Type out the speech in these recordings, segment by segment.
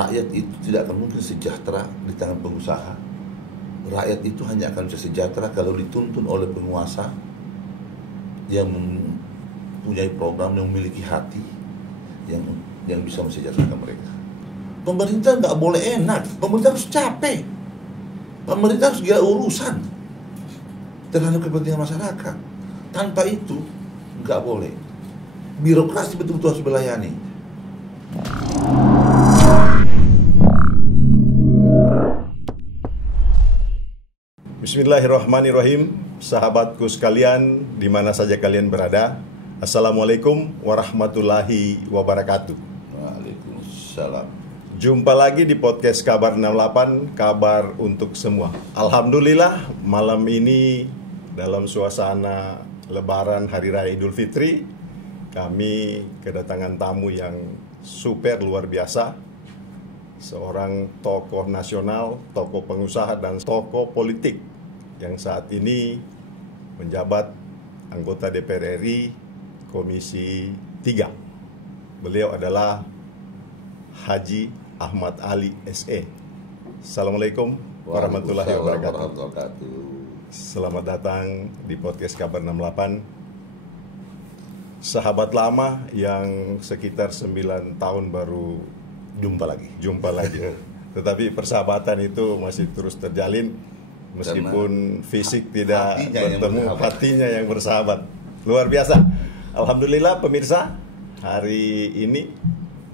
rakyat itu tidak akan mungkin sejahtera di tangan pengusaha. Rakyat itu hanya akan bisa sejahtera kalau dituntun oleh penguasa yang mempunyai program, yang memiliki hati yang bisa mensejahterakan mereka. Pemerintah nggak boleh enak, pemerintah harus capek, pemerintah harus gila urusan terhadap kepentingan masyarakat. Tanpa itu nggak boleh. Birokrasi betul-betul harus dilayani. Bismillahirrahmanirrahim. Sahabatku sekalian, di mana saja kalian berada, Assalamualaikum warahmatullahi wabarakatuh. Waalaikumsalam. Jumpa lagi di podcast Kabar 68, kabar untuk semua. Alhamdulillah, malam ini dalam suasana Lebaran Hari Raya Idul Fitri, kami kedatangan tamu yang super luar biasa. Seorang tokoh nasional, tokoh pengusaha, dan tokoh politik yang saat ini menjabat anggota DPR RI Komisi 3. Beliau adalah Haji Ahmad Ali SE. Assalamualaikum warahmatullahi wabarakatuh. Selamat datang di podcast Kabar 68. Sahabat lama yang sekitar 9 tahun baru jumpa lagi. Tetapi persahabatan itu masih terus terjalin meskipun fisik tidak bertemu, hatinya yang bersahabat. Luar biasa. Alhamdulillah pemirsa, hari ini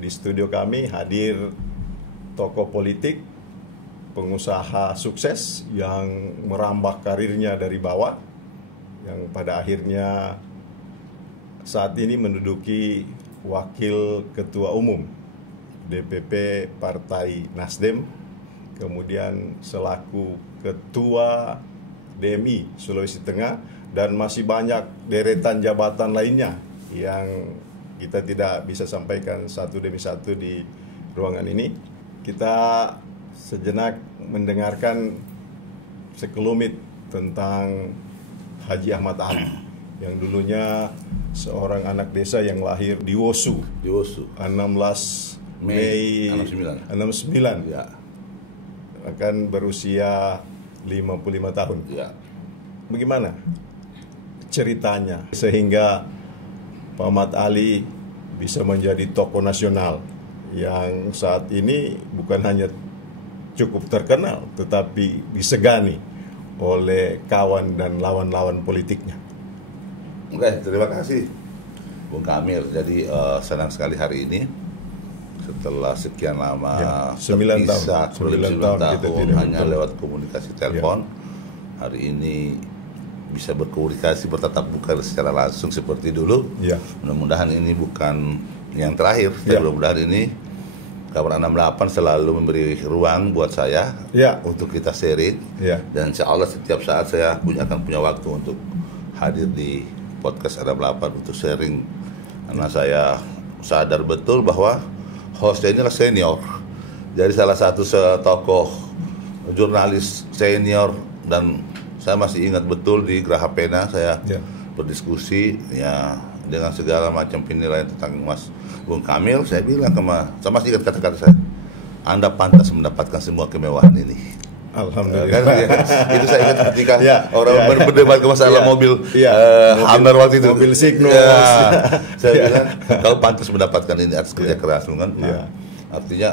di studio kami hadir tokoh politik, pengusaha sukses yang merambah karirnya dari bawah, yang pada akhirnya saat ini menduduki wakil ketua umum DPP Partai Nasdem, kemudian selaku ketua DMI Sulawesi Tengah, dan masih banyak deretan jabatan lainnya yang kita tidak bisa sampaikan satu demi satu di ruangan ini. Kita sejenak mendengarkan sekelumit tentang Haji Ahmad Ali yang dulunya seorang anak desa yang lahir di Wosu 16 Mei 69. Ya. Akan berusia 55 tahun. Ya. Bagaimana ceritanya sehingga Pak Ahmad Ali bisa menjadi tokoh nasional yang saat ini bukan hanya cukup terkenal tetapi disegani oleh kawan dan lawan-lawan politiknya? Oke, terima kasih Bung Kamil. Jadi senang sekali hari ini setelah sekian lama ya, 9 tahun kita hanya lewat komunikasi telepon. Hari ini bisa berkomunikasi, bertatap muka secara langsung seperti dulu. Ya. Mudah-mudahan ini bukan yang terakhir. Ya. Mudah-mudahan ini Kabar 68 selalu memberi ruang buat saya untuk kita sharing. Ya. Dan insya Allah setiap saat saya akan punya waktu untuk hadir di podcast 68 untuk sharing. Karena saya sadar betul bahwa hostnya inilah senior. Jadi salah satu tokoh jurnalis senior, dan saya masih ingat betul di Geraha Pena saya berdiskusi ya dengan segala macam penilaian tentang Mas Bung Kamil. Saya bilang saya masih ingat kata-kata saya, Anda pantas mendapatkan semua kemewahan ini. Alhamdulillah. Itu saya ingat ketika orang berdebat ke masalah mobil Hammer waktu itu. Mobil Signus. Saya bilang kau pantas mendapatkan ini atas kerja keras, kan? Nah, artinya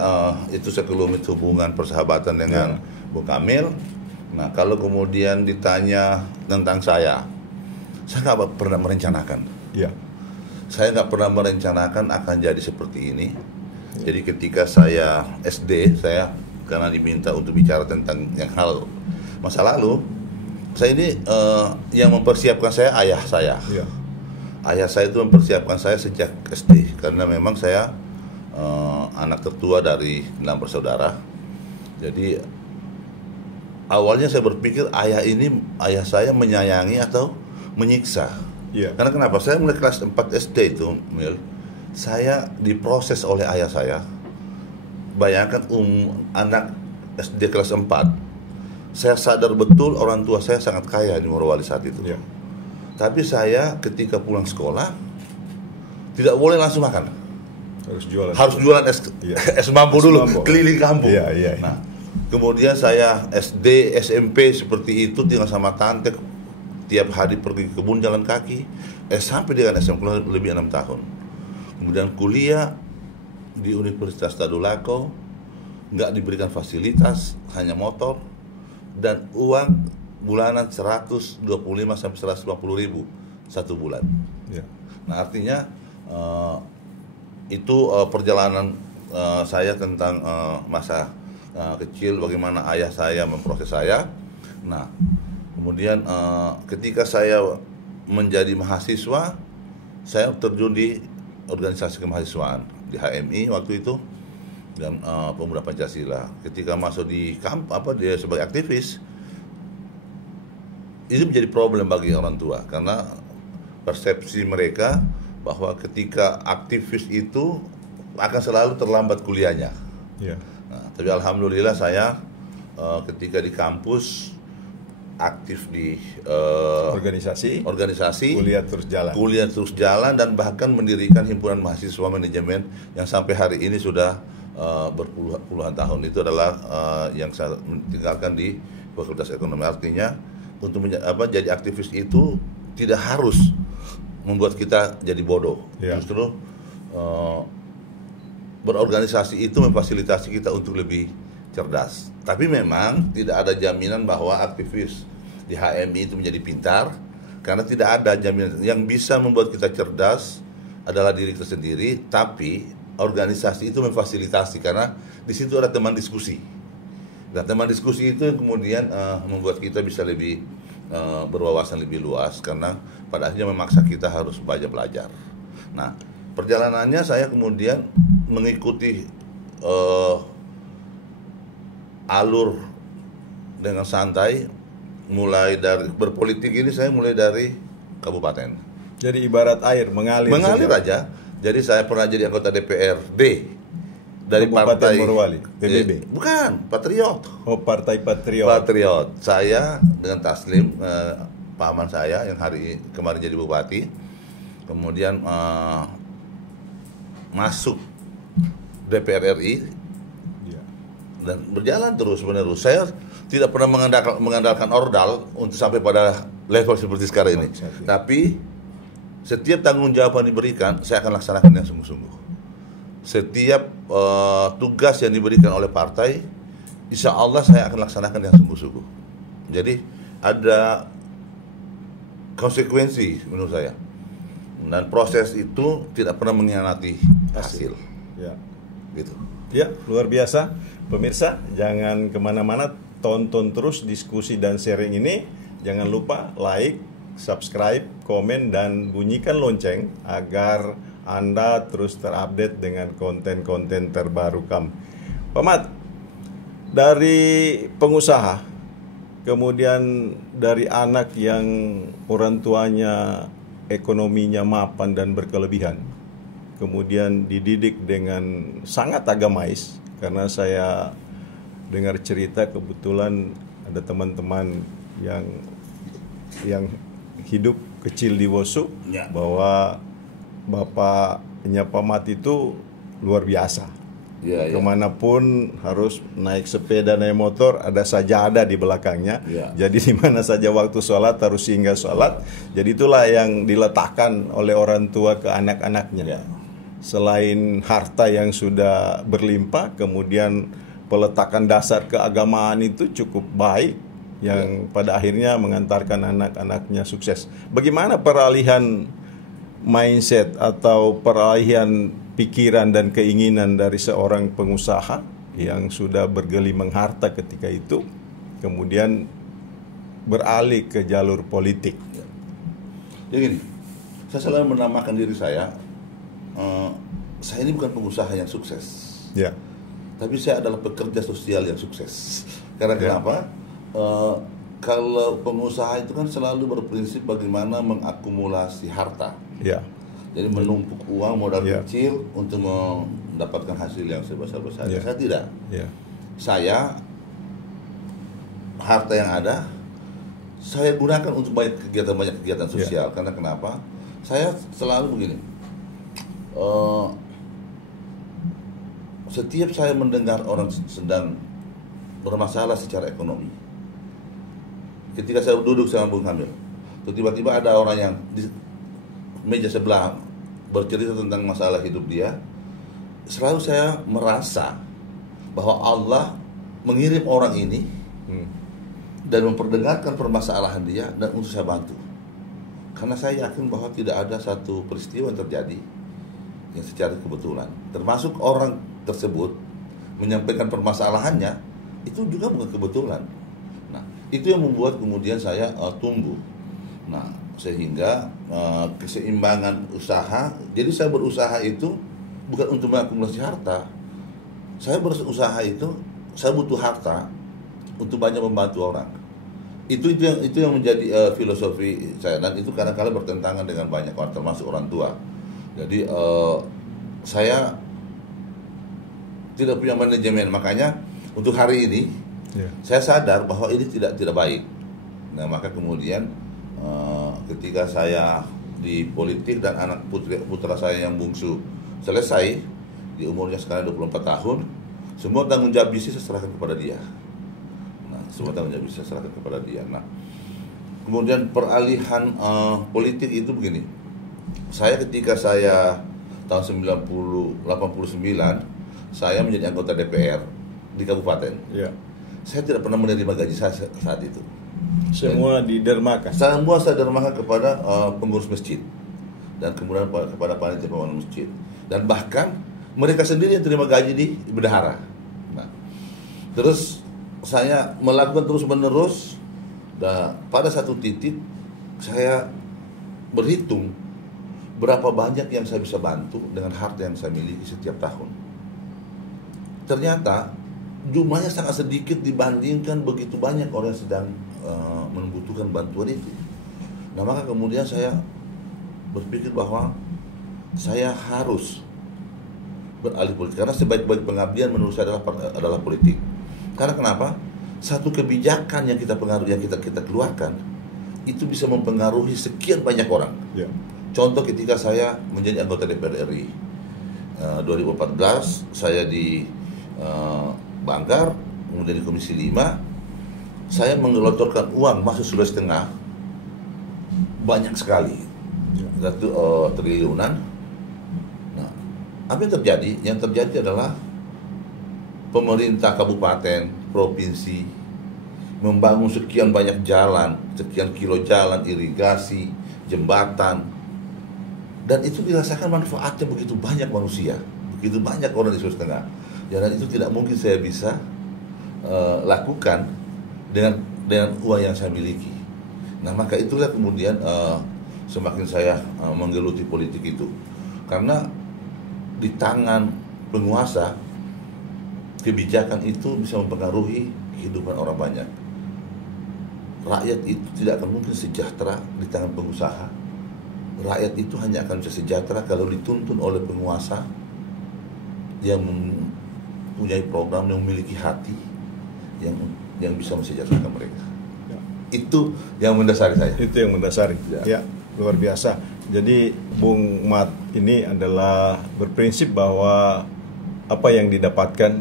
itu sekelumit hubungan persahabatan dengan Bung Kamil. Nah, kalau kemudian ditanya tentang saya nggak pernah merencanakan. Saya nggak pernah merencanakan akan jadi seperti ini. Jadi ketika saya SD, karena diminta untuk bicara tentang yang hal masa lalu, saya ini yang mempersiapkan saya ayah saya. Ayah saya itu mempersiapkan saya sejak SD, karena memang saya anak tertua dari 6 bersaudara. Jadi awalnya saya berpikir ayah saya menyayangi atau menyiksa. Karena kenapa? Saya mulai kelas 4 SD itu, saya diproses oleh ayah saya. Bayangkan anak SD kelas 4. Saya sadar betul orang tua saya sangat kaya di Morowali saat itu. Tapi saya ketika pulang sekolah tidak boleh langsung makan. harus jualan es mambo dulu, keliling kampung. Iya. Nah, kemudian saya SD, SMP seperti itu tinggal sama tante, tiap hari pergi ke kebun jalan kaki, sampai dengan SMA lebih 6 tahun. Kemudian kuliah di Universitas Tadulako, nggak diberikan fasilitas, hanya motor dan uang bulanan 125 sampai 150 ribu satu bulan. Ya. Nah, artinya itu perjalanan saya tentang masa kecil, bagaimana ayah saya memproses saya. Nah, kemudian ketika saya menjadi mahasiswa, saya terjun di organisasi kemahasiswaan di HMI waktu itu, dan Pemuda Pancasila. Ketika masuk di dia sebagai aktivis, ini menjadi problem bagi orang tua karena persepsi mereka bahwa ketika aktivis itu akan selalu terlambat kuliahnya. Yeah. Nah, tapi alhamdulillah saya ketika di kampus aktif di organisasi, kuliah terus jalan dan bahkan mendirikan himpunan mahasiswa manajemen yang sampai hari ini sudah berpuluhan tahun. Itu adalah yang saya tinggalkan di Fakultas Ekonomi. Artinya untuk jadi aktivis itu tidak harus membuat kita jadi bodoh. Yeah. Justru berorganisasi itu memfasilitasi kita untuk lebih cerdas. Tapi memang tidak ada jaminan bahwa aktivis di HMI itu menjadi pintar, karena tidak ada jaminan. Yang bisa membuat kita cerdas adalah diri kita sendiri, tapi organisasi itu memfasilitasi karena di situ ada teman diskusi. Dan teman diskusi itu yang kemudian membuat kita bisa lebih berwawasan lebih luas, karena pada akhirnya memaksa kita harus banyak belajar. Nah, perjalanannya saya kemudian mengikuti alur dengan santai, mulai dari berpolitik ini saya mulai dari kabupaten. Jadi ibarat air mengalir aja. Jadi saya pernah jadi anggota DPRD dari Partai Morowali, PBB. Bukan, Patriot. Oh, Partai Patriot. Patriot. Saya dengan Taslim, paman saya yang kemarin jadi bupati, kemudian masuk DPR RI dan berjalan terus menerus. Saya tidak pernah mengandalkan ordal untuk sampai pada level seperti sekarang ini. Tapi setiap tanggung jawab yang diberikan, saya akan laksanakan yang sungguh-sungguh. Setiap tugas yang diberikan oleh partai, insya Allah saya akan laksanakan yang sungguh-sungguh. Jadi ada konsekuensi menurut saya. Dan proses itu tidak pernah mengkhianati hasil. Ya. Gitu. Ya, luar biasa. Pemirsa, jangan kemana-mana, tonton terus diskusi dan sharing ini. Jangan lupa like, subscribe, komen, dan bunyikan lonceng agar Anda terus terupdate dengan konten-konten terbaru kami. Pak Mat, dari pengusaha, kemudian dari anak yang orang tuanya ekonominya mapan dan berkelebihan, kemudian dididik dengan sangat agamais, karena saya dengar cerita kebetulan ada teman-teman yang hidup kecil di Wosu, ya, bahwa bapaknya Pak Mat itu luar biasa. Ya. Kemanapun harus naik sepeda, naik motor, ada sajadah di belakangnya. Ya. Jadi di mana saja waktu sholat harus singgah sholat. Jadi itulah yang diletakkan oleh orang tua ke anak-anaknya. Ya. Selain harta yang sudah berlimpah, kemudian peletakan dasar keagamaan itu cukup baik, yang pada akhirnya mengantarkan anak-anaknya sukses. Bagaimana peralihan mindset atau peralihan pikiran dan keinginan dari seorang pengusaha yang sudah bergelimang harta ketika itu, kemudian beralih ke jalur politik? Jadi gini, saya selalu menamakan diri saya ini bukan pengusaha yang sukses, ya, tapi saya adalah pekerja sosial yang sukses. Karena kenapa? Kalau pengusaha itu kan selalu berprinsip bagaimana mengakumulasi harta. Ya. Jadi menumpuk uang modal kecil untuk mendapatkan hasil yang sebesar-besarnya. Saya tidak. Saya harta yang ada saya gunakan untuk banyak kegiatan sosial. Karena kenapa? Saya selalu begini. setiap saya mendengar orang sedang bermasalah secara ekonomi, ketika saya duduk sama Bung Kamil, tiba-tiba ada orang yang di meja sebelah bercerita tentang masalah hidup dia, selalu saya merasa bahwa Allah mengirim orang ini dan memperdengarkan permasalahan dia dan untuk saya bantu. Karena saya yakin bahwa tidak ada satu peristiwa yang terjadi yang secara kebetulan. Termasuk orang tersebut menyampaikan permasalahannya, itu juga bukan kebetulan. Nah, itu yang membuat kemudian saya tumbuh. Nah, sehingga keseimbangan usaha, jadi saya berusaha itu bukan untuk mengakumulasi harta. Saya berusaha itu, saya butuh harta untuk banyak membantu orang. Itu yang menjadi filosofi saya, dan itu kadang-kadang bertentangan dengan banyak orang, termasuk orang tua. Jadi saya tidak punya manajemen, makanya untuk hari ini saya sadar bahwa ini tidak baik. Nah, maka kemudian ketika saya di politik dan anak putra saya yang bungsu selesai di umurnya sekarang 24 tahun, semua tanggung jawab bisnis saya serahkan kepada dia. Semua tanggung jawab bisa serahkan kepada dia. Nah, kemudian peralihan politik itu begini. Saya ketika saya tahun 89 saya menjadi anggota DPR di kabupaten. Ya. Saya tidak pernah menerima gaji saya saat itu. Semua didermakan. Semua saya dermakan kepada pengurus masjid dan kemudian kepada panitia pembangunan masjid, dan bahkan mereka sendiri yang terima gaji di bendahara. Nah, terus saya melakukan terus-menerus, dan pada satu titik saya berhitung berapa banyak yang saya bisa bantu dengan harta yang saya miliki setiap tahun. Ternyata jumlahnya sangat sedikit dibandingkan begitu banyak orang yang sedang membutuhkan bantuan itu. Nah, maka kemudian saya berpikir bahwa saya harus beralih politik, karena sebaik-baik pengabdian menurut saya adalah politik. Karena kenapa? Satu kebijakan yang kita keluarkan itu bisa mempengaruhi sekian banyak orang. Ya. Contoh ketika saya menjadi anggota DPR RI 2014, saya di Banggar, kemudian di Komisi 5, saya menggelontorkan uang masuk Sulawesi Tengah banyak sekali, triliunan. Nah, apa yang terjadi? Yang terjadi adalah pemerintah kabupaten, provinsi membangun sekian banyak jalan, sekian kilo jalan, irigasi, jembatan, dan itu dirasakan manfaatnya begitu banyak manusia, begitu banyak orang di Sulawesi Tengah. Dan itu tidak mungkin saya bisa lakukan dengan uang yang saya miliki. Nah, maka itulah kemudian semakin saya menggeluti politik itu, karena di tangan penguasa kebijakan itu bisa mempengaruhi kehidupan orang banyak. Rakyat itu tidak akan mungkin sejahtera di tangan pengusaha. Rakyat itu hanya akan bisa sejahtera kalau dituntun oleh penguasa yang mempunyai program, yang memiliki hati yang bisa mensejahterakan mereka. Ya. Itu yang mendasari saya. Itu yang mendasari. Ya, luar biasa. Jadi Bung Mat ini adalah berprinsip bahwa apa yang didapatkan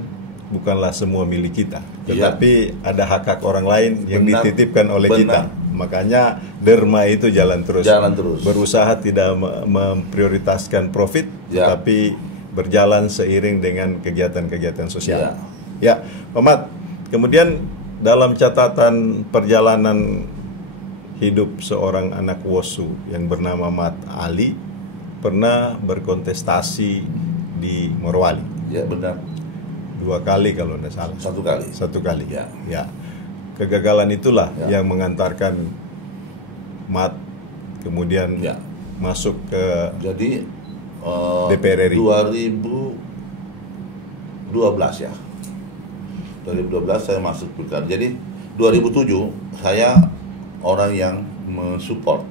bukanlah semua milik kita, tetapi ada hak-hak orang lain yang dititipkan oleh kita. Makanya derma itu jalan terus. Berusaha tidak memprioritaskan profit, tetapi berjalan seiring dengan kegiatan-kegiatan sosial. Ya, Pak Mat. Kemudian dalam catatan perjalanan hidup seorang anak Wosu yang bernama Mat Ali, pernah berkontestasi di Morowali. Ya, benar. 2 kali kalau tidak salah. 1 kali. Ya. Kegagalan itulah yang mengantarkan Mat kemudian masuk ke DPR RI. 2012 ya. 2012 saya masuk pilkada. Jadi 2007 saya orang yang mensupport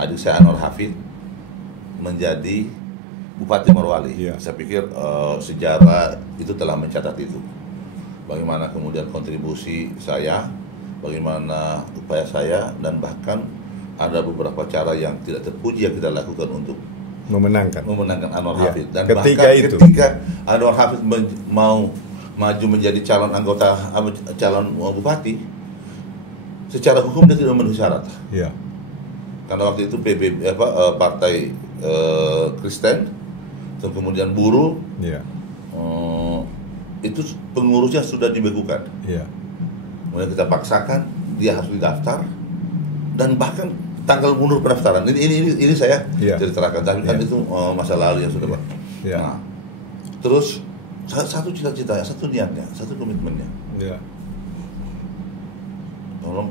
adik saya Anwar Hafid menjadi Bupati Morowali. Saya pikir sejarah itu telah mencatat itu. Bagaimana kemudian kontribusi saya, bagaimana upaya saya, dan bahkan ada beberapa cara yang tidak terpuji yang kita lakukan untuk memenangkan Anwar Ya. Hafid. Dan Ketika bahkan itu. ketika Anwar Hafid mau maju menjadi calon bupati, secara hukum dia tidak memenuhi syarat. Ya. Karena waktu itu partai Kristen, dan kemudian buruh, Ya. itu pengurusnya sudah dibekukan. Ya. Kemudian kita paksakan dia harus didaftar, dan bahkan tanggal mundur pendaftaran ini saya ceritakan, tapi kan itu masa lalu yang sudah. Ya. Nah, terus satu cita-citanya, satu niatnya, satu komitmennya. Ya. Tolong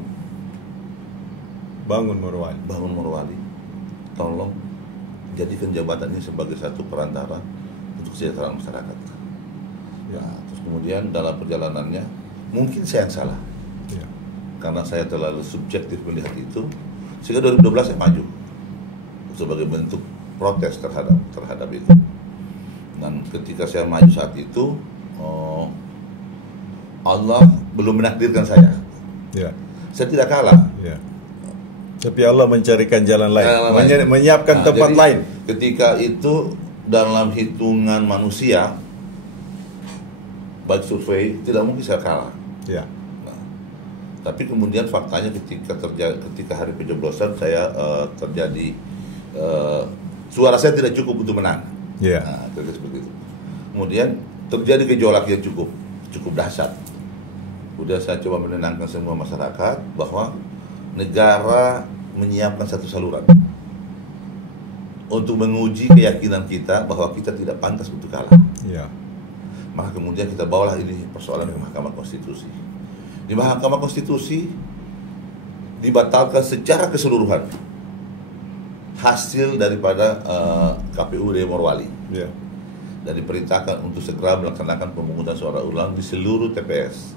bangun Morowali. Tolong jadikan jabatan ini sebagai satu perantara untuk kesejahteraan masyarakat. Ya, terus kemudian dalam perjalanannya mungkin saya yang salah. Ya. Karena Saya terlalu subjektif melihat itu, sehingga 2012 saya maju sebagai bentuk protes terhadap itu. Dan ketika saya maju saat itu, Allah belum menakdirkan saya. Ya. Saya tidak kalah. Ya. Tapi Allah mencarikan jalan lain, menyiapkan Nah, tempat jadi, lain. Ketika itu dalam hitungan manusia, baik survei, tidak mungkin saya kalah. Ya. Nah, tapi kemudian faktanya ketika hari pencoblosan saya terjadi suara saya tidak cukup untuk menang. Ya. Nah, kira-kira seperti itu. Kemudian terjadi gejolak yang cukup dahsyat. Kemudian saya coba menenangkan semua masyarakat bahwa negara menyiapkan satu saluran untuk menguji keyakinan kita bahwa kita tidak pantas untuk kalah. Ya. Maka kemudian kita bawalah ini persoalan ke Mahkamah Konstitusi. Di Mahkamah Konstitusi dibatalkan secara keseluruhan hasil daripada KPUD Morowali. Ya. Dan diperintahkan untuk segera melaksanakan pemungutan suara ulang di seluruh TPS.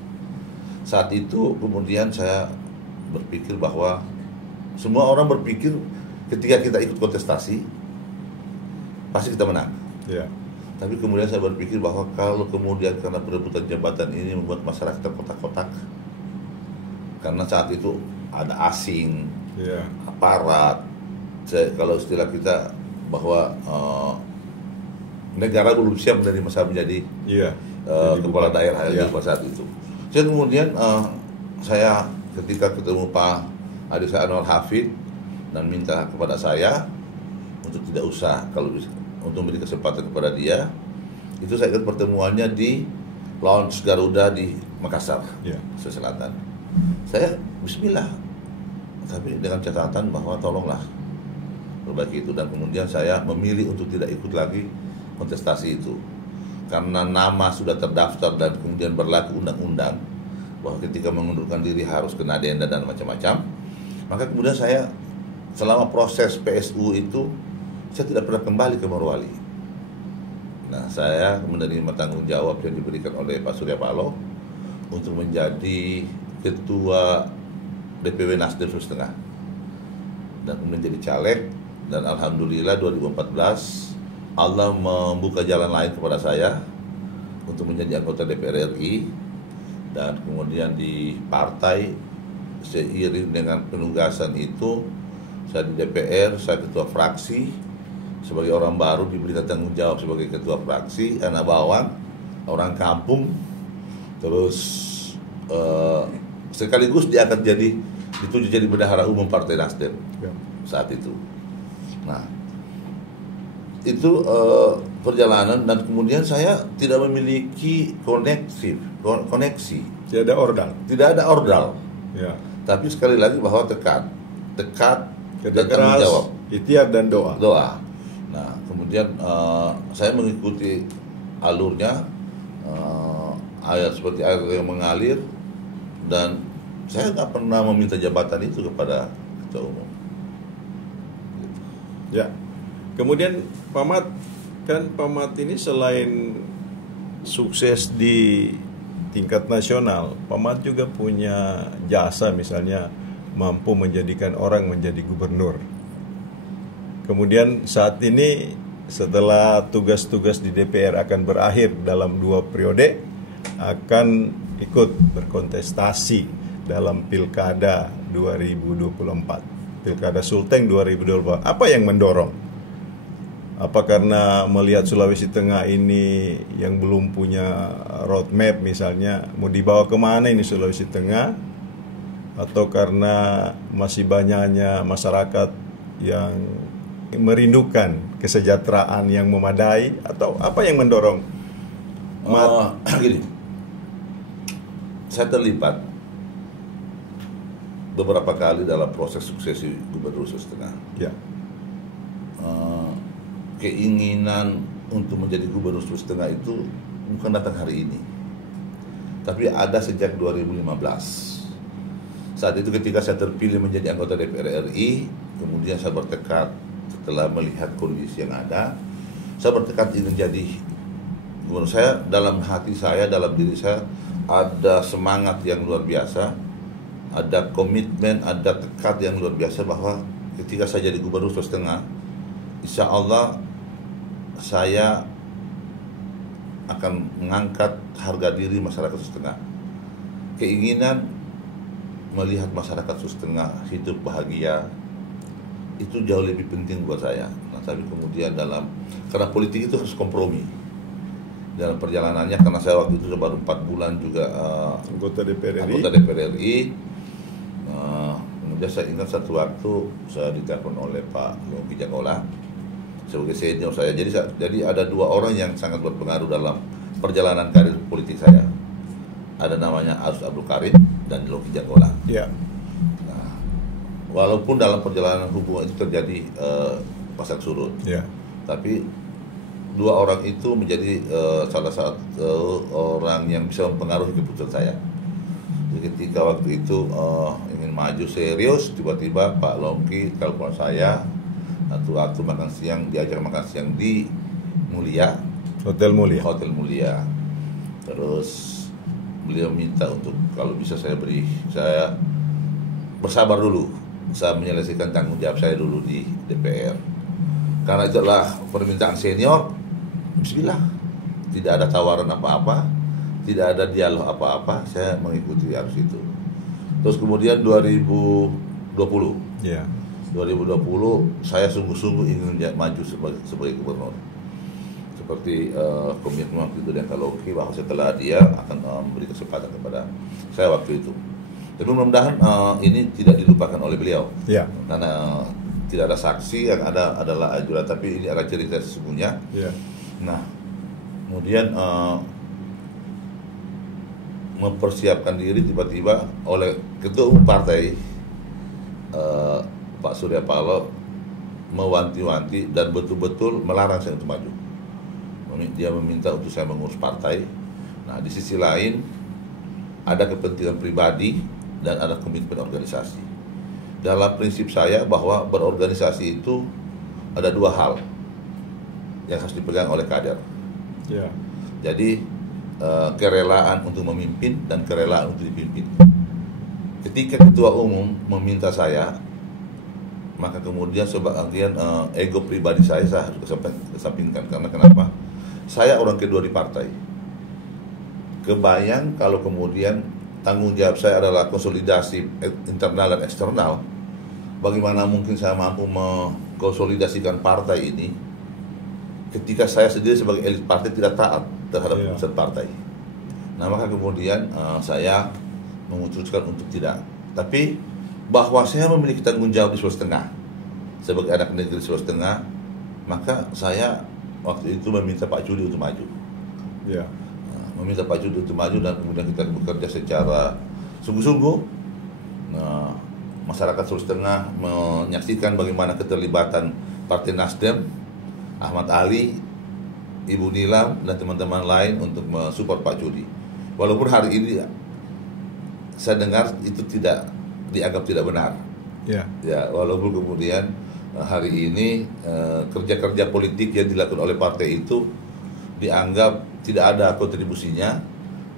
Saat itu kemudian saya berpikir bahwa semua orang berpikir ketika kita ikut kontestasi pasti kita menang. Ya. Tapi kemudian saya berpikir bahwa kalau kemudian karena perebutan jabatan ini membuat masyarakat terkotak-kotak, karena saat itu ada asing, Ya. aparat, kalau istilah kita bahwa negara belum siap menerima saya menjadi Iya. kepala daerah pada saat itu. Jadi kemudian saya ketika ketemu Pak adik saya Anwar Hafid dan minta kepada saya untuk tidak usah kalau bisa, untuk memberi kesempatan kepada dia, itu saya ikut pertemuannya di Lounge Garuda di Makassar, Sulawesi Selatan. Saya Bismillah, tapi dengan catatan bahwa tolonglah perbaiki itu, dan kemudian saya memilih untuk tidak ikut lagi kontestasi itu karena nama sudah terdaftar dan kemudian berlaku undang-undang bahwa ketika mengundurkan diri harus kena denda dan macam-macam. Maka kemudian saya selama proses PSU itu saya tidak pernah kembali ke Morowali. Nah, saya menerima tanggung jawab yang diberikan oleh Pak Surya Paloh untuk menjadi ketua DPW Nasdem Sulawesi Tengah dan kemudian jadi caleg, dan alhamdulillah 2014 Allah membuka jalan lain kepada saya untuk menjadi anggota DPR RI. Dan kemudian di partai seiring dengan penugasan itu saya di DPR, saya ketua fraksi. Sebagai orang baru diberikan tanggung jawab sebagai ketua fraksi, anak bawang, orang kampung, terus sekaligus dia akan dituju jadi bendahara umum Partai Nasdem saat itu. Nah, itu perjalanan, dan kemudian saya tidak memiliki koneksi. Tidak ada ordal. Ya. Tapi sekali lagi bahwa dekat dan tanggung jawab, ikhtiar dan doa. Nah, kemudian saya mengikuti alurnya, ayat seperti air yang mengalir, dan saya nggak pernah meminta jabatan itu kepada ketua umum. Ya. Kemudian Pak Mat ini selain sukses di tingkat nasional, Pak Mat juga punya jasa, misalnya mampu menjadikan orang menjadi gubernur. Kemudian saat ini setelah tugas-tugas di DPR akan berakhir dalam 2 periode, akan ikut berkontestasi dalam Pilkada 2024, Pilkada Sulteng 2024. Apa yang mendorong Apa karena melihat Sulawesi Tengah ini yang belum punya roadmap misalnya, mau dibawa kemana ini Sulawesi Tengah? Atau karena masih banyaknya masyarakat yang merindukan kesejahteraan yang memadai? Atau apa yang mendorong? Gini, saya terlibat beberapa kali dalam proses suksesi Gubernur Sulawesi Tengah. Ya. Keinginan untuk menjadi Gubernur Sulawesi Tengah itu bukan datang hari ini, tapi ada sejak 2015. Saat itu ketika saya terpilih menjadi anggota DPR RI, kemudian saya bertekad setelah melihat kondisi yang ada, saya bertekad ingin jadi gubernur. Saya dalam hati saya, dalam diri saya ada semangat yang luar biasa, ada komitmen, ada tekad yang luar biasa bahwa ketika saya jadi Gubernur Sulawesi Tengah, insya Allah saya akan mengangkat harga diri masyarakat Sulawesi Tengah. Keinginan melihat masyarakat Sulawesi Tengah hidup bahagia itu jauh lebih penting buat saya. Nah, tapi kemudian karena politik itu harus kompromi dalam perjalanannya, karena saya waktu itu baru 4 bulan juga Anggota DPR RI. Kemudian saya ingat satu waktu saya ditelepon oleh Pak Loki Jagola sebagai senior saya. Jadi ada 2 orang yang sangat berpengaruh dalam perjalanan karir politik saya. Ada namanya Agus Abdul Karim dan Loki Jagola. Ya. Nah, walaupun dalam perjalanan hubungan itu terjadi pasang surut, Ya. tapi 2 orang itu menjadi salah satu orang yang bisa mempengaruhi keputusan saya. Jadi ketika waktu itu ingin maju serius, tiba-tiba Pak Loki telepon saya. Satu waktu makan siang, diajak makan siang di Mulia, Hotel Mulia. Terus beliau minta untuk kalau bisa saya bersabar dulu, saya menyelesaikan tanggung jawab saya dulu di DPR. Karena itulah permintaan senior. Bismillah, tidak ada tawaran apa-apa, tidak ada dialog apa-apa, saya mengikuti arus itu. Terus kemudian 2020. Ya. 2020 saya sungguh-sungguh ingin maju sebagai gubernur. Seperti komitmen waktu itu dengan Kaloki bahwa setelah dia akan memberi kesempatan kepada saya waktu itu. Tapi mudah-mudahan ini tidak dilupakan oleh beliau. Ya. Karena tidak ada saksi, yang ada adalah ajudan, tapi ini adalah cerita sesungguhnya. Ya. Nah, kemudian mempersiapkan diri tiba-tiba oleh ketua umum partai Pak Surya Paloh mewanti-wanti dan betul-betul melarang saya untuk maju. Dia meminta untuk saya mengurus partai. Nah, di sisi lain ada kepentingan pribadi dan ada komitmen organisasi. Dalam prinsip saya bahwa berorganisasi itu ada 2 hal yang harus dipegang oleh kader. Ya. Jadi kerelaan untuk memimpin dan kerelaan untuk dipimpin. Ketika ketua umum meminta saya, maka kemudian sebagian ego pribadi saya harus kesampingkan. Karena kenapa? Saya orang kedua di partai. Kebayang kalau kemudian tanggung jawab saya adalah konsolidasi internal dan eksternal, bagaimana mungkin saya mampu mengkonsolidasikan partai ini ketika saya sendiri sebagai elit partai tidak taat terhadap keputusan partai. Nah, maka kemudian saya memutuskan untuk tidak. Tapi bahwa saya memiliki tanggung jawab di Sulawesi Tengah sebagai anak negeri Sulawesi Tengah, maka saya waktu itu meminta Pak Cudi untuk maju. Ya. Meminta Pak Cudi untuk maju dan kemudian kita bekerja secara sungguh-sungguh. Nah, masyarakat Sulawesi Tengah menyaksikan bagaimana keterlibatan Partai Nasdem, Ahmad Ali, Ibu Nilam dan teman-teman lain untuk mensupport Pak Cudi. Walaupun hari ini saya dengar itu dianggap tidak benar. Ya. Ya, walaupun kemudian hari ini kerja-kerja politik yang dilakukan oleh partai itu dianggap tidak ada kontribusinya,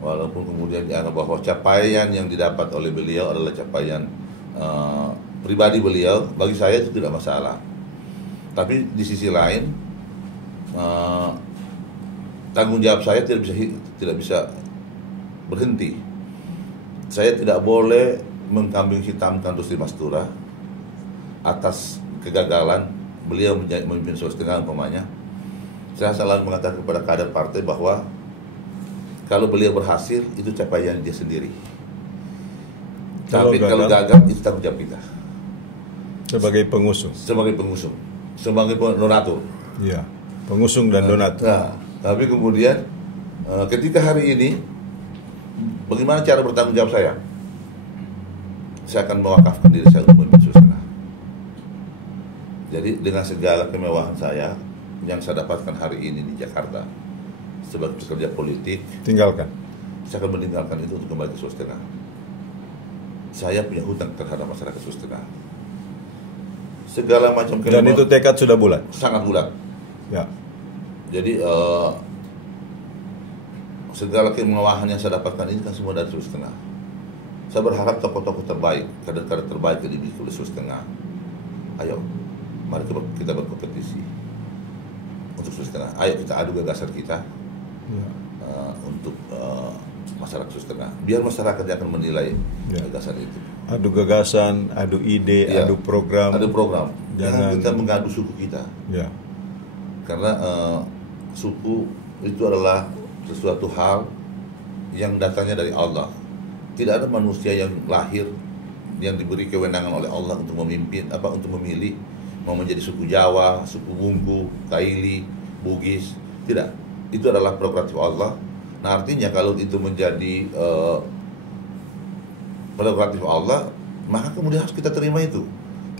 walaupun kemudian dianggap bahwa capaian yang didapat oleh beliau adalah capaian pribadi beliau. Bagi saya itu tidak masalah. Tapi di sisi lain tanggung jawab saya tidak bisa berhenti. Saya tidak boleh mengkambing hitamkan Rusdi Mastura atas kegagalan beliau memimpin Sulawesi Tengah umpamanya, saya selalu mengatakan kepada kader partai bahwa kalau beliau berhasil itu capaian dia sendiri. Tapi kalau gagal itu tanggung jawab kita. Sebagai pengusung. Sebagai donatur. Iya, pengusung dan donatur. Nah, tapi kemudian ketika hari ini bagaimana cara bertanggung jawab saya? Saya akan mewakafkan diri saya untuk memimpin Sulawesi Tengah. Jadi dengan segala kemewahan saya yang saya dapatkan hari ini di Jakarta sebagai pekerja politik, saya akan meninggalkan itu untuk kembali ke Sulawesi Tengah. Saya punya hutang terhadap masyarakat Sulawesi Tengah. Segala macam dan itu tekad sudah bulat? Sangat bulat. Ya. Jadi segala kemewahan yang saya dapatkan ini kan semua dari Sulawesi Tengah. Saya berharap tokoh-tokoh terbaik, kader-kader terbaik yang dimiliki oleh Sulawesi Tengah. Ayo, mari kita berkompetisi untuk Sulawesi Tengah. Ayo kita adu gagasan kita untuk masyarakat Sulawesi Tengah. Biar masyarakat yang akan menilai gagasan itu. Adu gagasan, adu ide, adu program. Jangan kita mengadu suku kita. Ya. Karena suku itu adalah sesuatu hal yang datangnya dari Allah. Tidak ada manusia yang lahir yang diberi kewenangan oleh Allah untuk memimpin, untuk memilih mau menjadi suku Jawa, suku Bungku, Kaili, Bugis. Tidak. Itu adalah prerogatif Allah. Nah, artinya kalau itu menjadi prerogatif Allah, maka kemudian harus kita terima itu.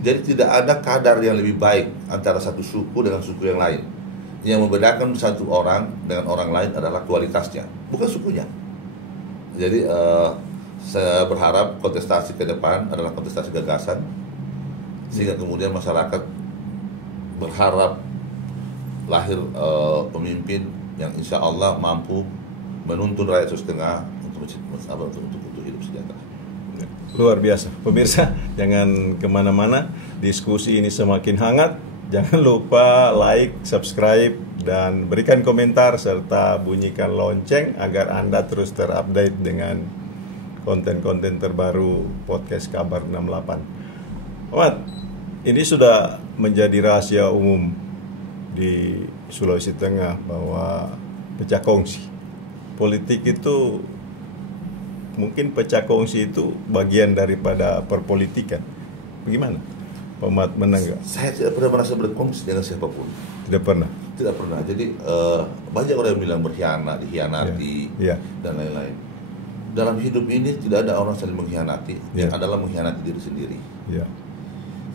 Jadi tidak ada kadar yang lebih baik antara satu suku dengan suku yang lain. Yang membedakan satu orang dengan orang lain adalah kualitasnya, bukan sukunya. Jadi saya berharap kontestasi ke depan adalah kontestasi gagasan, sehingga kemudian masyarakat berharap lahir pemimpin yang insya Allah mampu menuntun rakyat Sulawesi Tengah untuk hidup sejahtera. Luar biasa. Pemirsa, jangan kemana-mana. Diskusi ini semakin hangat. Jangan lupa like, subscribe, dan berikan komentar serta bunyikan lonceng agar Anda terus terupdate dengan konten-konten terbaru podcast Kabar 68. Ahmad, ini sudah menjadi rahasia umum di Sulawesi Tengah bahwa pecah kongsi politik itu, mungkin pecah kongsi itu bagian daripada perpolitikan. Bagaimana Pak Ahmad menanggapi? Saya tidak pernah merasa berkongsi dengan siapapun. Tidak pernah. Jadi banyak orang yang bilang dikhianati, dan lain-lain. Dalam hidup ini tidak ada orang saling mengkhianati. Yang adalah mengkhianati diri sendiri.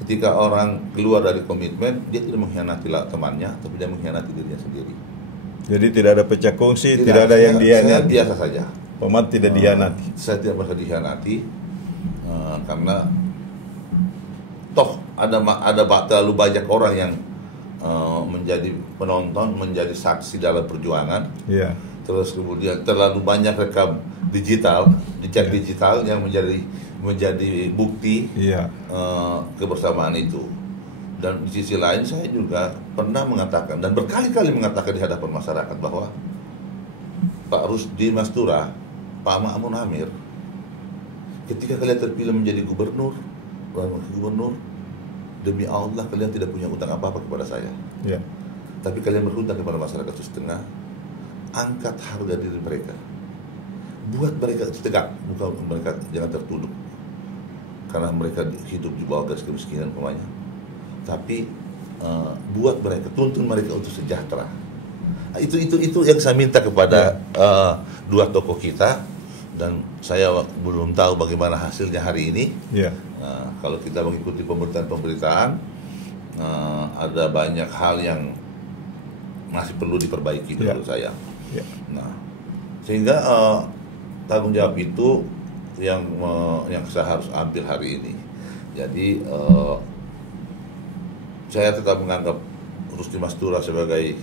Ketika orang keluar dari komitmen, dia tidak mengkhianati temannya, tapi dia mengkhianati dirinya sendiri. Jadi tidak ada pecah kongsi, tidak ada yang dihianati. Biasa saja. Pak Ahmad tidak dihianati. Saya tidak merasa dihianati karena toh ada terlalu banyak orang yang menjadi penonton, menjadi saksi dalam perjuangan. Terus kemudian terlalu banyak rekam digital, digital yang menjadi bukti kebersamaan itu. Dan di sisi lain saya juga pernah mengatakan dan berkali-kali mengatakan di hadapan masyarakat bahwa Pak Rusdi Mastura, Pak Ma'mun Amir, ketika kalian terpilih menjadi gubernur, demi Allah kalian tidak punya utang apa-apa kepada saya. Tapi kalian berhutang kepada masyarakat Sulawesi Tengah. Angkat harga diri mereka, buat mereka tegak, bukan mereka jangan tertunduk karena mereka hidup di bawah garis kemiskinan umpamanya. Tapi buat mereka, tuntun mereka untuk sejahtera. Itu yang saya minta kepada dua tokoh kita, dan saya belum tahu bagaimana hasilnya hari ini. Kalau kita mengikuti pemberitaan, ada banyak hal yang masih perlu diperbaiki menurut saya. Nah, sehingga tanggung jawab itu yang saya harus ambil hari ini. Jadi saya tetap menganggap Rusdi Mastura sebagai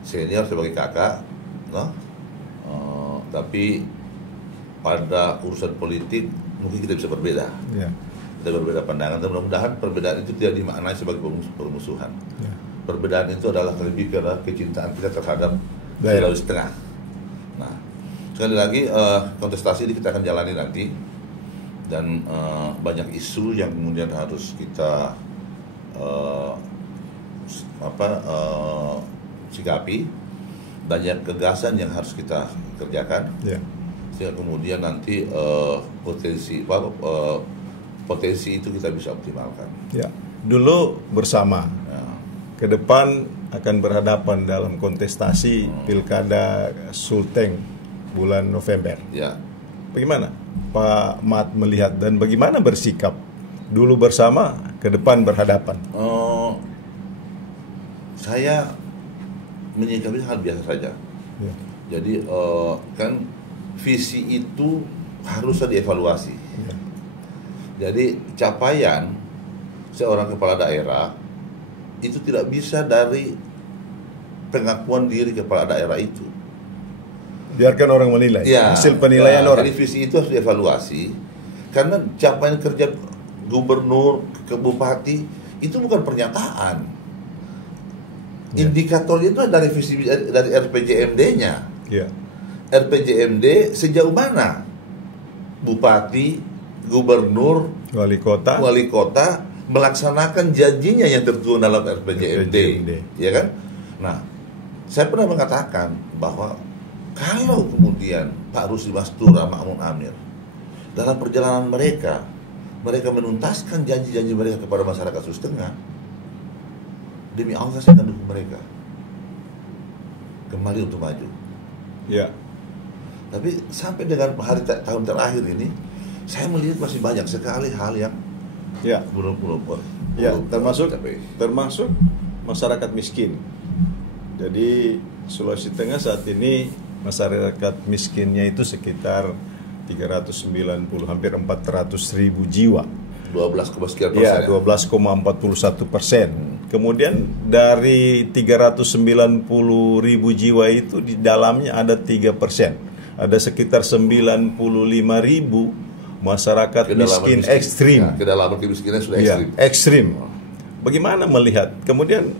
senior, sebagai kakak, tapi pada urusan politik mungkin kita bisa berbeda. Kita berbeda pandangan, dan mudah-mudahan perbedaan itu tidak dimaknai sebagai permusuhan. Perbedaan itu adalah lebih karena kecintaan kita terhadap Sulawesi Tengah. Nah, sekali lagi kontestasi ini kita akan jalani nanti, dan banyak isu yang kemudian harus kita sikapi, banyak kegasan yang harus kita kerjakan, sehingga kemudian nanti potensi itu kita bisa optimalkan. Ya. Dulu bersama, ke depan akan berhadapan dalam kontestasi Pilkada Sulteng bulan November. Ya. Bagaimana Pak Mat melihat dan bagaimana bersikap? Dulu bersama, ke depan berhadapan. Saya menyikapi hal biasa saja. Ya. Jadi kan visi itu harusnya dievaluasi. Ya. Jadi capaian seorang kepala daerah itu tidak bisa dari pengakuan diri kepala daerah itu. Biarkan orang menilai. Ya, Hasil penilaian orang. Jadi visi itu harus dievaluasi karena capaian kerja gubernur ke bupati itu bukan pernyataan. Indikatornya itu dari visi dari RPJMD-nya. Ya. RPJMD sejauh mana bupati, gubernur, Wali kota melaksanakan janjinya yang tertuang dalam RPJMD. Ya kan? Nah, saya pernah mengatakan bahwa kalau kemudian Pak Rusdi Mastura, Makmun Amir dalam perjalanan mereka menuntaskan janji-janji mereka kepada masyarakat Sulawesi Tengah, demi Allah saya akan dukung mereka kembali untuk maju. Ya. Tapi sampai dengan tahun terakhir ini, saya melihat masih banyak sekali hal yang belum termasuk masyarakat miskin. Jadi Sulawesi Tengah saat ini masyarakat miskinnya itu sekitar 390, hampir 400.000 jiwa. 12,sekian persen. Ya, 12,41%. Kemudian dari 390.000 jiwa itu di dalamnya ada 3%. Ada sekitar 95.000 masyarakat miskin ekstrim. Ya, kedalaman kemiskinan sudah ya, ekstrim. Ekstrim. Bagaimana melihat? Kemudian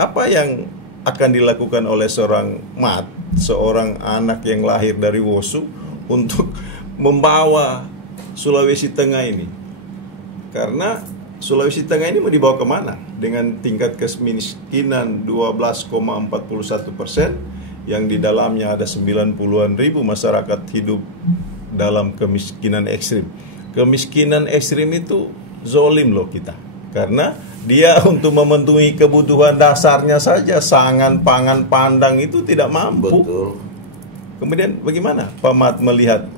apa yang akan dilakukan oleh seorang Mat, seorang anak yang lahir dari Wosu, untuk membawa Sulawesi Tengah ini? Karena Sulawesi Tengah ini mau dibawa kemana? Dengan tingkat kemiskinan 12,41%, yang di dalamnya ada 90-an ribu masyarakat hidup dalam kemiskinan ekstrim. Kemiskinan ekstrim itu zolim loh kita. Karena dia untuk memenuhi kebutuhan dasarnya saja, sangan, pangan, pandang itu tidak mampu. Betul. Kemudian bagaimana Pak Mat melihat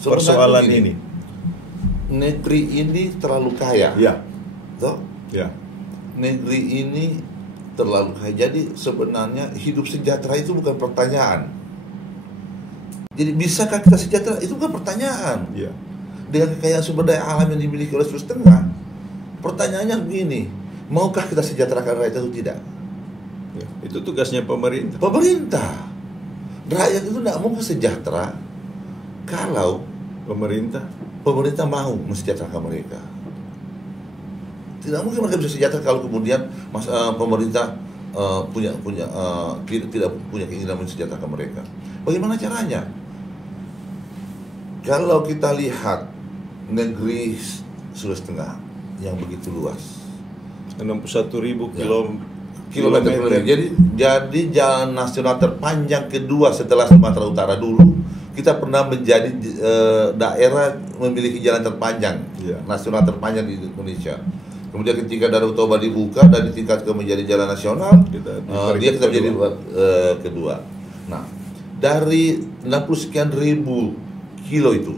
persoalan ini? Negeri ini terlalu kaya. Ya. Toh? Ya. Negeri ini terlalu kaya. Jadi sebenarnya hidup sejahtera itu bukan pertanyaan. Jadi bisakah kita sejahtera? Itu bukan pertanyaan. Ya. Dengan kekayaan sumber daya alam yang dimiliki oleh Sulawesi Tengah, pertanyaannya begini, maukah kita sejahterakan rakyat itu tidak? Ya. Itu tugasnya pemerintah. Pemerintah. Rakyat itu tidak mau sejahtera kalau pemerintah mau mensejahterakan mereka. Tidak mungkin mereka bisa sejahtera kalau kemudian pemerintah tidak punya keinginan mensejahterakan mereka. Bagaimana caranya? Kalau kita lihat negeri Sulawesi Tengah yang begitu luas, 61.000 kilometer. Jadi jalan nasional terpanjang kedua setelah Sumatera Utara. Dulu kita pernah menjadi daerah memiliki jalan terpanjang, nasional terpanjang di Indonesia. Kemudian ketika Danau Toba dibuka dan ditingkatkan menjadi jalan nasional, kita menjadi kedua. Nah, dari 60 sekian ribu kilo itu,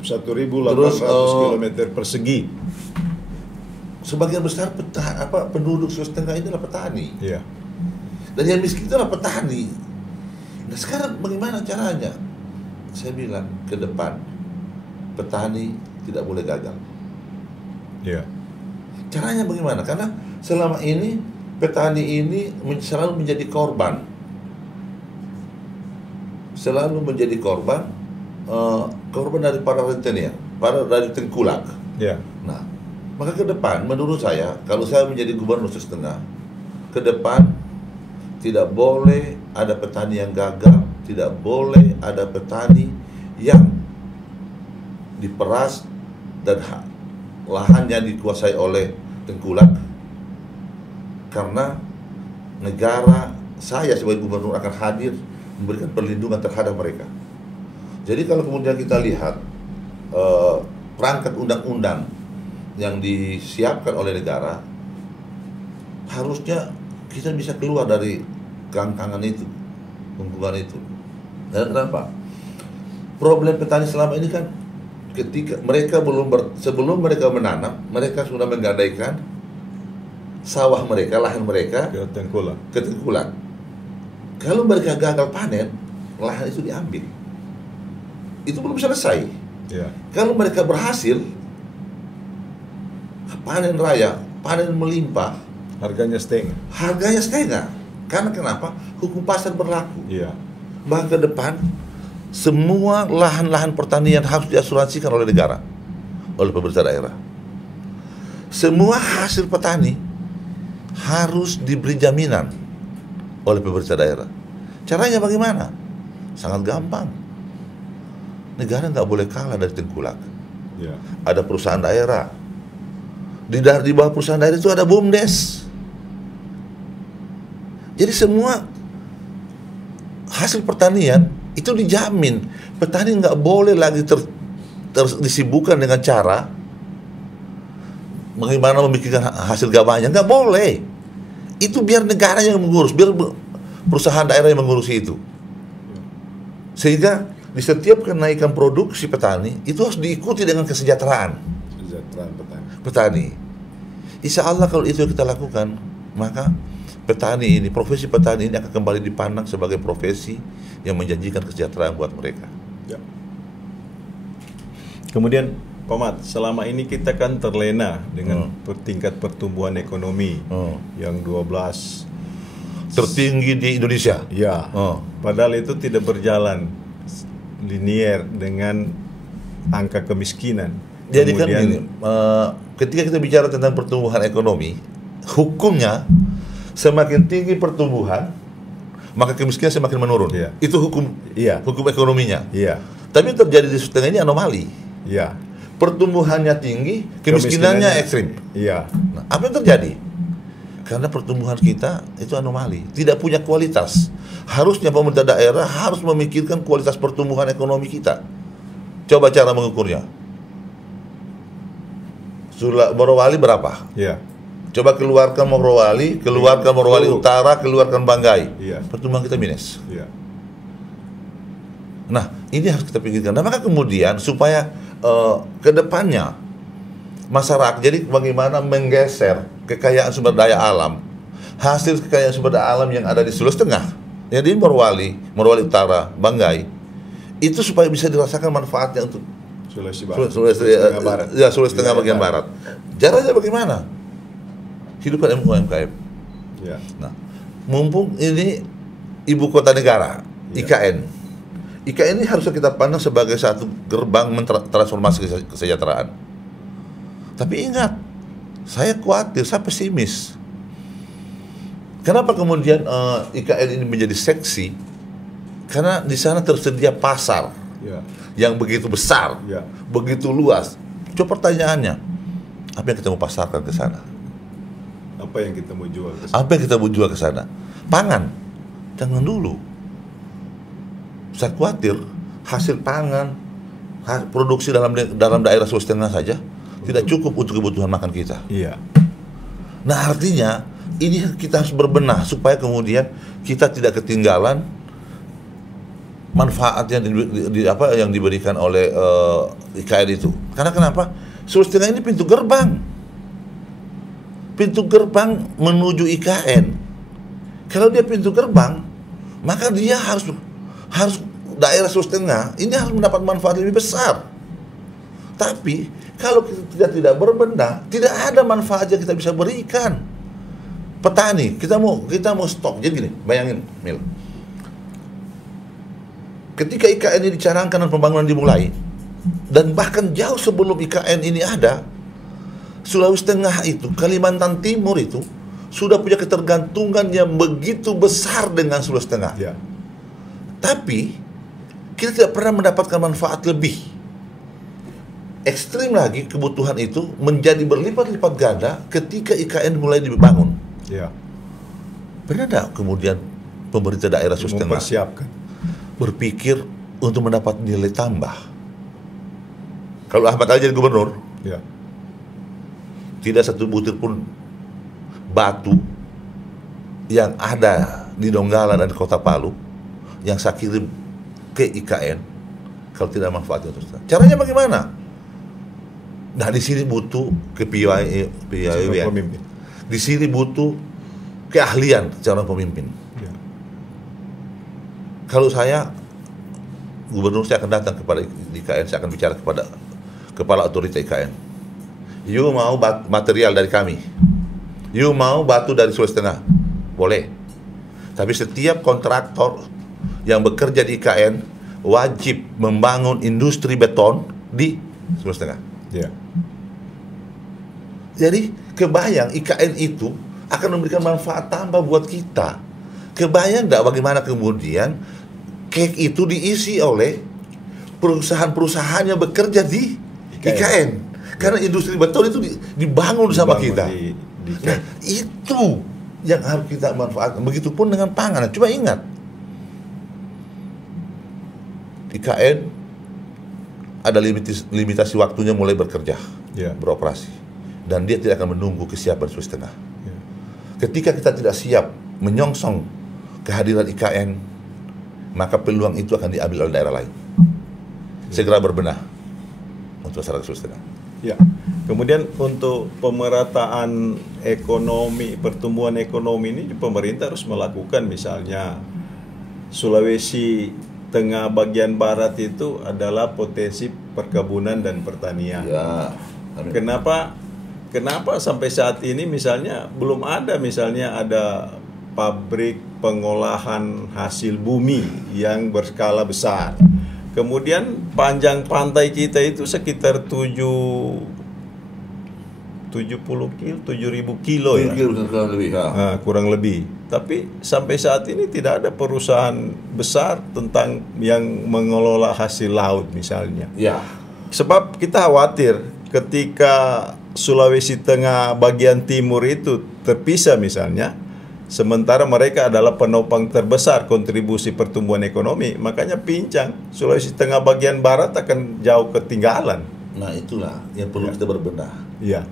61.800 kilometer persegi. Sebagian besar penduduk Sulawesi Tengah ini adalah petani. Ya. Dan yang miskin itu adalah petani. Nah sekarang bagaimana caranya? Saya bilang ke depan petani tidak boleh gagal. Ya. Caranya bagaimana? Karena selama ini petani ini selalu menjadi korban. Selalu menjadi korban dari para rentenir, dari tengkulak. Ya. Nah, maka ke depan menurut saya, kalau saya menjadi gubernur Sulawesi Tengah, ke depan tidak boleh ada petani yang gagal, tidak boleh ada petani yang diperas dan lahannya dikuasai oleh tengkulak. karena negara, saya sebagai gubernur akan hadir memberikan perlindungan terhadap mereka. Jadi kalau kemudian kita lihat perangkat undang-undang yang disiapkan oleh negara, harusnya kita bisa keluar dari gangkangan itu, hubungan itu. Dan kenapa? Problem petani selama ini kan ketika mereka sebelum mereka menanam, mereka sudah menggadaikan sawah mereka, lahan mereka ke tengkulak. Kalau mereka gagal panen, lahan itu diambil. Itu belum selesai. Ya. Kalau mereka berhasil panen raya, panen melimpah, harganya setengah. Karena kenapa? Hukum pasar berlaku. Ya. Bahkan ke depan semua lahan-lahan pertanian harus diasuransikan oleh negara, oleh pemerintah daerah. Semua hasil petani harus diberi jaminan oleh pemerintah daerah. Caranya bagaimana? Sangat gampang. Negara nggak boleh kalah dari tengkulak. Ya. Ada perusahaan daerah. Di bawah perusahaan daerah itu ada BUMDes. Jadi semua hasil pertanian itu dijamin. Petani nggak boleh lagi disibukkan dengan cara bagaimana memikirkan hasil gabahnya. Nggak boleh. Itu biar negara yang mengurus, biar perusahaan daerah yang mengurusi itu. Sehingga di setiap kenaikan produksi petani itu harus diikuti dengan kesejahteraan petani. Insya Allah kalau itu yang kita lakukan, maka petani ini, profesi petani ini akan kembali dipandang sebagai profesi yang menjanjikan kesejahteraan buat mereka. Ya. Kemudian Pak Mat, selama ini kita kan terlena dengan tingkat pertumbuhan ekonomi yang 12 tertinggi di Indonesia. Ya. Padahal itu tidak berjalan linier dengan angka kemiskinan. Jadi kan gini, ketika kita bicara tentang pertumbuhan ekonomi, hukumnya semakin tinggi pertumbuhan, maka kemiskinan semakin menurun. Ya. Itu hukum, hukum ekonominya. Ya. Tapi yang terjadi di Sulawesi Tengah ini anomali. Ya. Pertumbuhannya tinggi, kemiskinannya ekstrim. Ya. Nah, apa yang terjadi? Karena pertumbuhan kita itu anomali, tidak punya kualitas. Harusnya pemerintah daerah harus memikirkan kualitas pertumbuhan ekonomi kita. Coba cara mengukurnya. Morowali berapa? Ya. Coba keluarkan Morowali, keluarkan Morowali Utara, keluarkan Banggai. Ya. Pertumbuhan kita minus. Ya. Nah, ini harus kita pikirkan. Nah, maka kemudian supaya ke depannya masyarakat, jadi bagaimana menggeser kekayaan sumber daya alam, hasil kekayaan sumber daya alam yang ada di Sulawesi Tengah, yang di Morowali Utara, Banggai, itu supaya bisa dirasakan manfaatnya untuk Sulawesi Tengah bagian barat. Caranya bagaimana? Hidupkan UMKM. Ya. Nah, mumpung ini ibu kota negara, IKN. IKN ini harusnya kita pandang sebagai satu gerbang transformasi kesejahteraan. Tapi ingat, saya khawatir, saya pesimis. Kenapa kemudian IKN ini menjadi seksi? Karena di sana tersedia pasar yang begitu besar, begitu luas. Coba pertanyaannya, apa yang kita mau pasarkan ke sana? Apa yang kita mau jual ke sana? Apa yang kita mau jual ke sana? Pangan, jangan dulu. Saya khawatir hasil pangan, produksi dalam daerah Sulawesi Tengah saja tidak cukup untuk kebutuhan makan kita. Iya. Nah, artinya ini kita harus berbenah supaya kemudian kita tidak ketinggalan manfaat yang diberikan oleh IKN itu. Karena kenapa? Sulawesi Tengah ini pintu gerbang menuju IKN. Kalau dia pintu gerbang, maka dia harus daerah Sulawesi Tengah ini harus mendapat manfaat lebih besar. Tapi kalau kita tidak berbenah, tidak ada manfaat yang kita bisa berikan. Petani, kita mau stok. Jadi gini, bayangin, Mil. Ketika IKN ini dicanangkan dan pembangunan dimulai, dan bahkan jauh sebelum IKN ini ada, Sulawesi Tengah itu, Kalimantan Timur itu sudah punya ketergantungan yang begitu besar dengan Sulawesi Tengah. Ya. Tapi kita tidak pernah mendapatkan manfaat lebih. Ekstrim lagi kebutuhan itu menjadi berlipat-lipat ganda ketika IKN mulai dibangun. Ya. Pernah tidak kemudian pemerintah daerah Sulawesi Tengah Mempersiapkan. berpikir untuk mendapat nilai tambah? Kalau Ahmad Ali jadi gubernur, Ya. tidak satu butir pun batu yang ada di Donggala dan di Kota Palu yang saya kirim ke IKN kalau tidak manfaatnya terus. Caranya bagaimana? Nah, di sini butuh kepemimpinan. Pemimpin. Di sini butuh keahlian seorang pemimpin. Ya. Kalau saya gubernur, saya akan datang kepada IKN, saya akan bicara kepada kepala otorita IKN. You mau material dari kami, you mau batu dari Sulawesi Tengah, boleh. Tapi setiap kontraktor yang bekerja di IKN wajib membangun industri beton di Sulawesi Tengah. Ya. Jadi kebayang IKN itu akan memberikan manfaat tambah buat kita. Kebayang nggak bagaimana kemudian cake itu diisi oleh perusahaan-perusahaan yang bekerja di IKN. Karena industri beton itu dibangun sama kita. Nah, itu yang harus kita manfaatkan. Begitupun dengan pangan. Cuma ingat, IKN ada limitasi waktunya mulai bekerja, beroperasi, dan dia tidak akan menunggu kesiapan Sulawesi Tengah. Ketika kita tidak siap menyongsong kehadiran IKN, maka peluang itu akan diambil oleh daerah lain. Segera berbenah untuk masyarakat Sulawesi Tengah. Ya. Kemudian untuk pemerataan ekonomi, pertumbuhan ekonomi ini pemerintah harus melakukan, misalnya Sulawesi Tengah bagian barat itu adalah potensi perkebunan dan pertanian. Ya. Kenapa sampai saat ini misalnya belum ada pabrik pengolahan hasil bumi yang berskala besar. Kemudian panjang pantai kita itu sekitar 7.000 kilo ya. Kurang lebih. Tapi sampai saat ini tidak ada perusahaan besar tentang yang mengelola hasil laut misalnya. Ya. Sebab kita khawatir ketika Sulawesi Tengah bagian timur itu terpisah misalnya, sementara mereka adalah penopang terbesar kontribusi pertumbuhan ekonomi, makanya pincang. Sulawesi Tengah bagian barat akan jauh ketinggalan. Nah, itulah yang perlu kita berbenah. Iya.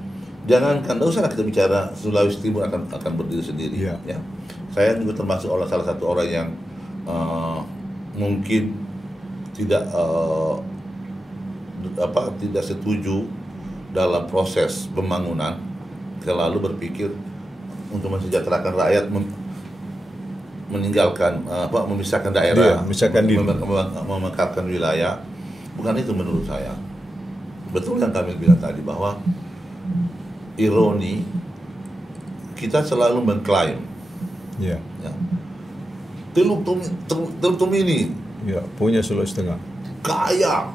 Jangankan, tidak usah kita bicara Sulawesi Timur akan berdiri sendiri. Iya. Ya. Saya juga termasuk salah satu orang yang mungkin tidak tidak setuju dalam proses pembangunan, selalu berpikir untuk mensejahterakan rakyat, meninggalkan memisahkan daerah, memekarkan wilayah. Bukan itu menurut saya. Betul yang kami bilang tadi, bahwa ironi kita selalu mengklaim, ya, Teluk Tomini punya Sulawesi Tengah, kaya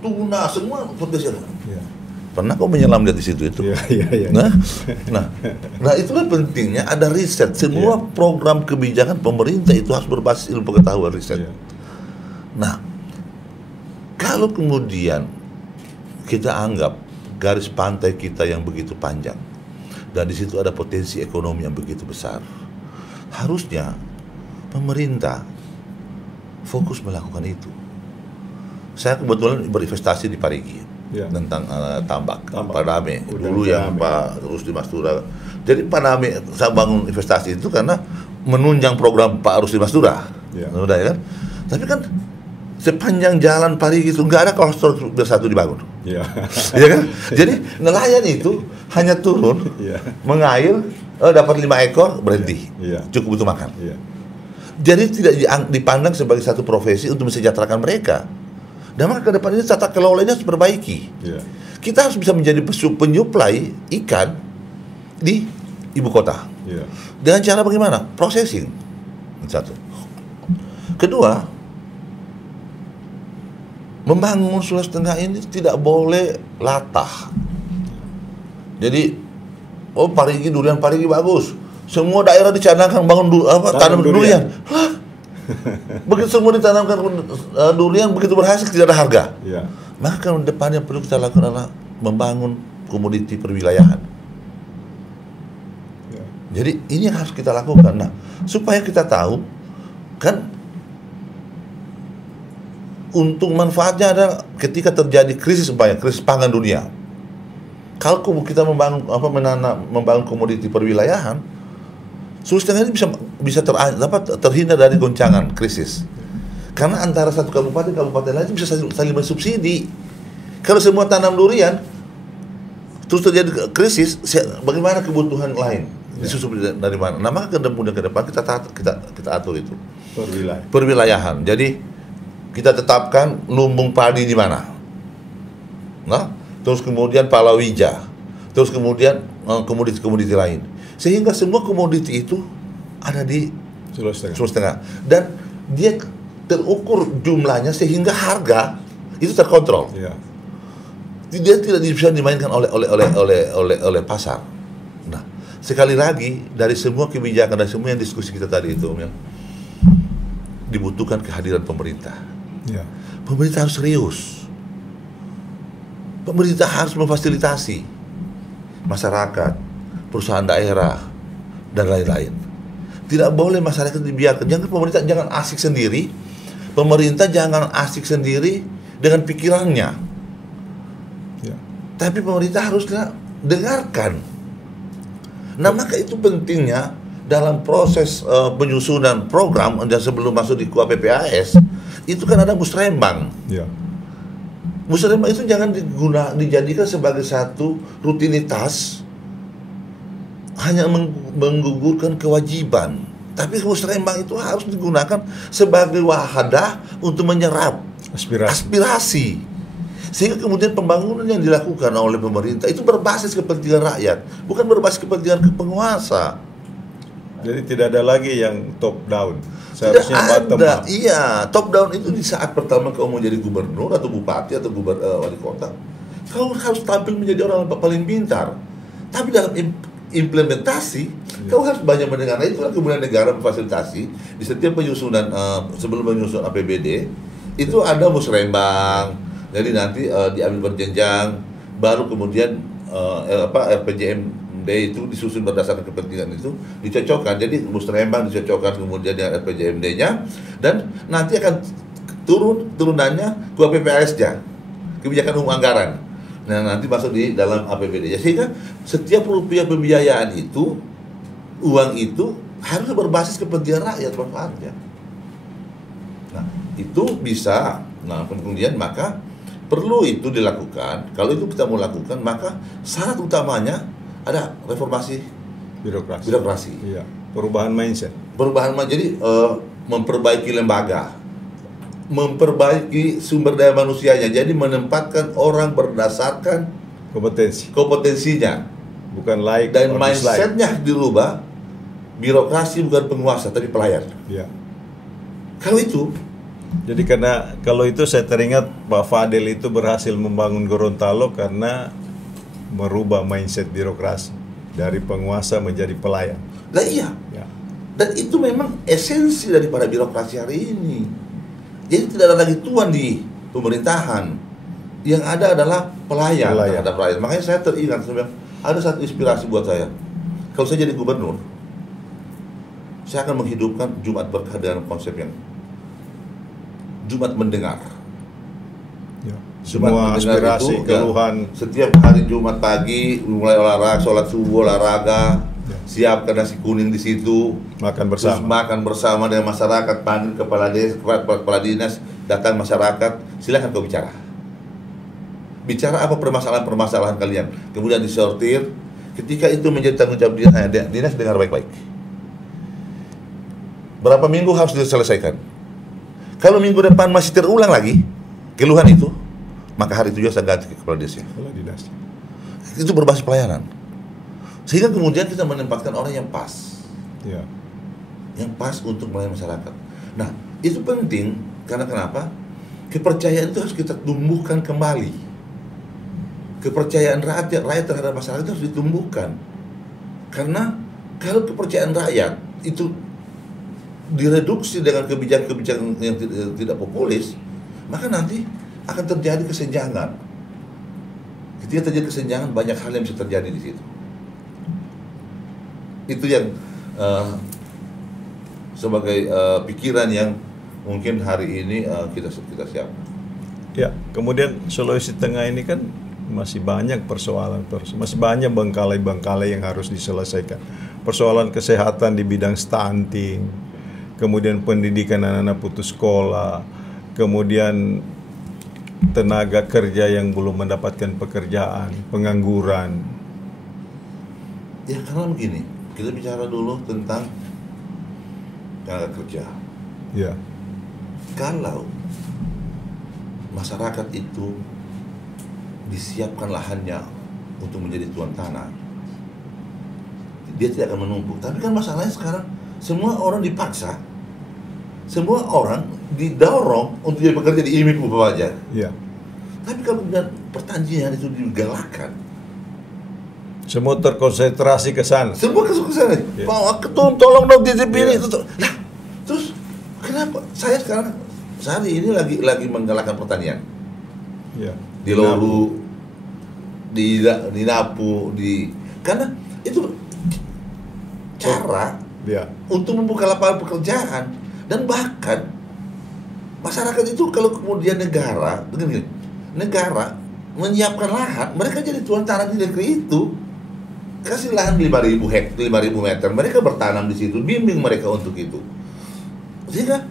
tuna semua potensial. Ya. Pernah kau menyelam di situ itu? Ya. Nah, itulah pentingnya ada riset. Semua program kebijakan pemerintah itu harus berbasis ilmu pengetahuan riset. Ya. Nah, kalau kemudian kita anggap garis pantai kita yang begitu panjang dan di situ ada potensi ekonomi yang begitu besar, harusnya pemerintah fokus melakukan itu. Saya kebetulan berinvestasi di Parigi. Tentang tambak Paname dulu yang Pak Rusdi Mastura. Jadi Paname saya bangun investasi itu karena menunjang program Pak Rusdi Mastura, udah ya kan. Tapi kan sepanjang jalan Parigi itu nggak ada kolostor bersatu dibangun, ya kan. Jadi nelayan itu hanya turun, mengair, dapat 5 ekor berhenti, cukup untuk makan. Jadi tidak dipandang sebagai satu profesi untuk mensejahterakan mereka. Dan maka ke depan ini tata kelolanya harus diperbaiki. Kita harus bisa menjadi penyuplai ikan di ibu kota. Dengan cara bagaimana? Processing. Satu. Kedua, membangun Sulawesi Tengah ini tidak boleh latah. Jadi, Parigi bagus. Semua daerah dicadangkan bangun tanam durian. Begitu semua ditanamkan durian, begitu berhasil tidak ada harga. Maka depan yang perlu kita lakukan adalah membangun komoditi perwilayahan. Jadi ini yang harus kita lakukan. Nah, supaya kita tahu kan untung manfaatnya adalah ketika terjadi krisis pangan dunia. Kalau kita membangun komoditi perwilayahan, Sulawesi Tengah ini bisa terhindar dari goncangan krisis. Karena antara satu kabupaten lain bisa saling bersubsidi. Kalau semua tanam durian, terus terjadi krisis, bagaimana kebutuhan lain? Disusup dari mana? Nah, maka kemudian ke depan kita atur itu. Perwilayahan. Jadi kita tetapkan lumbung padi di mana. Nah, terus kemudian palawija, terus kemudian komoditi-komoditi lain. Sehingga semua komoditi itu ada di Sulawesi Tengah. Dan dia terukur jumlahnya sehingga harga itu terkontrol. Ya. Dia tidak bisa dimainkan oleh pasar. Nah, sekali lagi dari semua kebijakan dan semua yang diskusi kita tadi itu, dibutuhkan kehadiran pemerintah. Ya. Pemerintah harus serius. Pemerintah harus memfasilitasi masyarakat, perusahaan daerah, dan lain-lain. Tidak boleh masyarakat dibiarkan. Pemerintah jangan asik sendiri. Pemerintah jangan asik sendiri dengan pikirannya. Ya. Tapi pemerintah harusnya dengarkan. Nah, maka itu pentingnya dalam proses penyusunan program dan sebelum masuk di KUAPPAS itu kan ada musrembang. Ya. Musrembang itu jangan dijadikan sebagai satu rutinitas hanya menggugurkan kewajiban. Tapi musrembang itu harus digunakan sebagai wadah untuk menyerap aspirasi. Sehingga kemudian pembangunan yang dilakukan oleh pemerintah itu berbasis kepentingan rakyat, bukan berbasis kepentingan penguasa. Jadi tidak ada lagi yang top down. Seharusnya bottom up. Iya, top down itu di saat pertama kau mau jadi gubernur atau bupati atau wali kota, kau harus tampil menjadi orang paling pintar. Tapi dalam implementasi, kau harus banyak mendengar. Nah, itulah kemudian negara memfasilitasi di setiap penyusunan sebelum menyusun APBD itu ada musrembang. Jadi nanti diambil berjenjang, baru kemudian RPJMD itu disusun berdasarkan kepentingan itu, dicocokkan. Jadi musrembang dicocokkan kemudian dengan RPJMD-nya, dan nanti akan turunannya ke PPAS-nya, kebijakan umum anggaran. Nah, nanti masuk di dalam APBD. Sehingga setiap rupiah pembiayaan itu, uang itu harus berbasis kepentingan rakyat manfaatnya. Nah, itu bisa. Nah, kemudian maka perlu itu dilakukan. Kalau itu kita mau lakukan, maka syarat utamanya ada reformasi birokrasi. Iya. Perubahan mindset. Jadi memperbaiki lembaga, memperbaiki sumber daya manusianya. Jadi menempatkan orang berdasarkan kompetensinya, bukan like dan mindsetnya dirubah. Birokrasi bukan penguasa tapi pelayan. Iya. Kalau itu. Jadi karena kalau itu saya teringat Pak Fadel itu berhasil membangun Gorontalo karena merubah mindset birokrasi dari penguasa menjadi pelayan. Nah, iya. Ya. Dan itu memang esensi daripada birokrasi hari ini. Jadi tidak ada lagi tuan di pemerintahan. Yang ada adalah pelayan. Terhadap rakyat. Makanya saya teringat ada satu inspirasi buat saya. Kalau saya jadi gubernur, saya akan menghidupkan Jumat Berkah dengan konsep yang Jumat mendengar. Ya. Semua aspirasi, keluhan. Setiap hari Jumat pagi mulai olahraga, sholat subuh, olahraga, siapkan nasi kuning di situ, makan bersama. Terus makan bersama dengan masyarakat, panggil kepala desa, kepala dinas, datang masyarakat, silakan kau bicara. Bicara apa permasalahan kalian, kemudian disortir. Ketika itu menjadi tanggung jawab dinas dengar baik-baik. Berapa minggu harus diselesaikan? Kalau minggu depan masih terulang lagi keluhan itu, maka hari itu juga saya ganti ke kepala desa. Itu berbasis pelayanan. Sehingga kemudian kita menempatkan orang yang pas. Ya. Yang pas untuk melayani masyarakat. Nah, itu penting karena kenapa? Kepercayaan itu harus kita tumbuhkan kembali. Kepercayaan rakyat terhadap masyarakat itu harus ditumbuhkan. Karena kalau kepercayaan rakyat itu direduksi dengan kebijakan-kebijakan yang tidak populis, maka nanti akan terjadi kesenjangan. Ketika terjadi kesenjangan, banyak hal yang bisa terjadi di situ. Itu yang sebagai pikiran yang mungkin hari ini kita siapkan. Ya, kemudian Sulawesi Tengah ini kan masih banyak persoalan, masih banyak bengkalai-bengkalai yang harus diselesaikan. Persoalan kesehatan di bidang stunting, kemudian pendidikan anak-anak putus sekolah, kemudian tenaga kerja yang belum mendapatkan pekerjaan, pengangguran. Ya karena begini, kita bicara dulu tentang tenaga kerja. Ya. Kalau masyarakat itu disiapkan lahannya untuk menjadi tuan tanah, dia tidak akan menumpuk. Tapi kan masalahnya sekarang semua orang dipaksa, semua orang didorong untuk jadi bekerja di imit upah pajak. Ya. Tapi kalau pertanian itu digalakkan, semua terkonsentrasi ke sana. semua ke sana. Ya. Pak Ketum, tolong dong DJP ini. Ya. Lah, terus kenapa saya sekarang hari ini lagi menggalakkan pertanian? Ya. Di Lolu, di Napu, karena itu cara Ya. untuk membuka lapangan pekerjaan. Dan bahkan masyarakat itu kalau kemudian negara menyiapkan lahan, mereka jadi tuan tanah di negeri itu, kasih lahan 5.000 meter, mereka bertanam di situ, bimbing mereka untuk itu, sehingga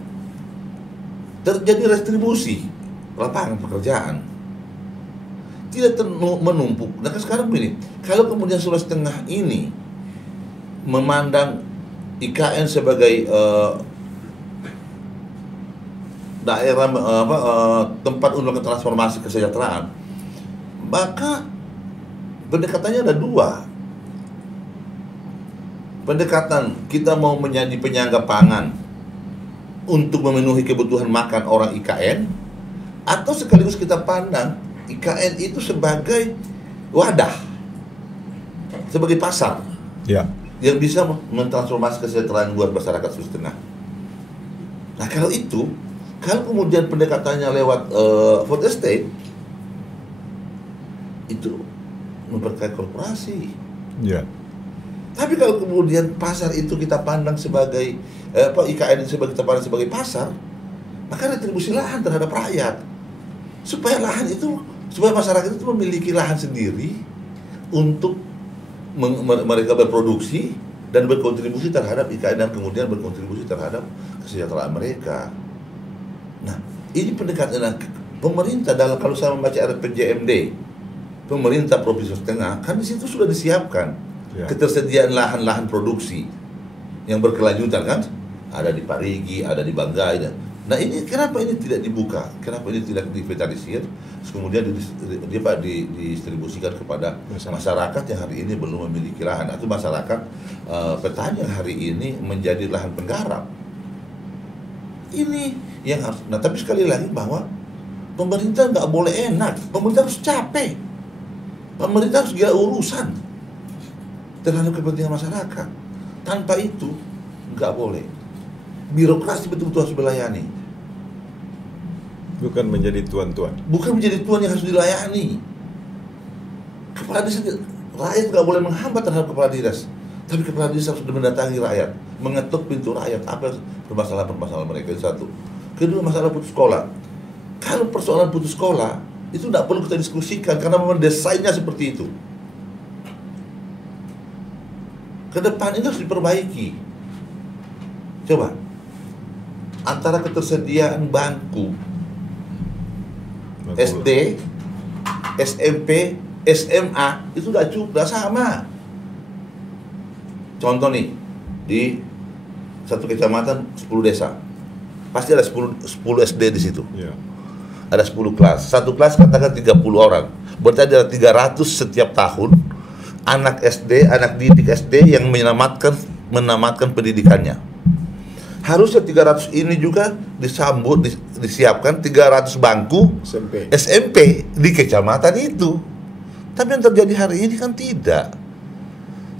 terjadi restribusi lapangan pekerjaan, tidak menumpuk. Nah sekarang begini, kalau kemudian Sulawesi Tengah ini memandang IKN sebagai daerah tempat untuk transformasi kesejahteraan, maka pendekatannya ada dua. Pendekatan kita mau menjadi penyangga pangan untuk memenuhi kebutuhan makan orang IKN, atau sekaligus kita pandang IKN itu sebagai wadah, sebagai pasar, Ya. yang bisa mentransformasi kesejahteraan buat masyarakat Sulawesi Tengah. Nah kalau kemudian pendekatannya lewat food estate, itu memperkaya korporasi. Ya. Tapi kalau kemudian pasar itu kita pandang sebagai IKN itu kita pandang sebagai pasar, maka retribusi lahan terhadap rakyat, supaya masyarakat itu memiliki lahan sendiri untuk mereka berproduksi dan berkontribusi terhadap IKN, dan kemudian berkontribusi terhadap kesejahteraan mereka. Nah, ini pendekatan pemerintah kalau saya membaca RPJMD pemerintah Provinsi Sulawesi Tengah, kan di situ sudah disiapkan ketersediaan lahan-lahan produksi yang berkelanjutan, kan? Ada di Parigi, ada di Banggai. Nah ini kenapa ini tidak dibuka? Kenapa ini tidak divitalisir? Kemudian didistribusikan kepada masyarakat yang hari ini belum memiliki lahan, atau masyarakat petani yang hari ini menjadi lahan penggarap. Ini yang harus. Nah tapi sekali lagi bahwa pemerintah nggak boleh enak, pemerintah harus capek, pemerintah harus gila urusan terhadap kepentingan masyarakat. Tanpa itu nggak boleh. Birokrasi betul-betul harus dilayani. Bukan menjadi tuan-tuan. Bukan menjadi tuan yang harus dilayani. Kepala desa, rakyat nggak boleh menghambat terhadap kepala dinas. Tapi kepala desa harus mendatangi rakyat, mengetuk pintu rakyat apa permasalahan mereka. Itu satu. Kedua, masalah putus sekolah. Kalau persoalan putus sekolah itu tidak perlu kita diskusikan karena memang desainnya seperti itu. Ke depan ini harus diperbaiki. Coba, antara ketersediaan bangku SD, SMP, SMA itu udah cukup, udah sama. Contoh nih, di satu kecamatan 10 desa, pasti ada 10 SD di situ. Ya. Ada 10 kelas. Satu kelas katakan 30 orang. Berarti ada 300 setiap tahun anak SD, anak didik SD yang menamatkan pendidikannya. Harusnya 300 ini juga disiapkan 300 bangku SMP di kecamatan itu. Tapi yang terjadi hari ini kan tidak.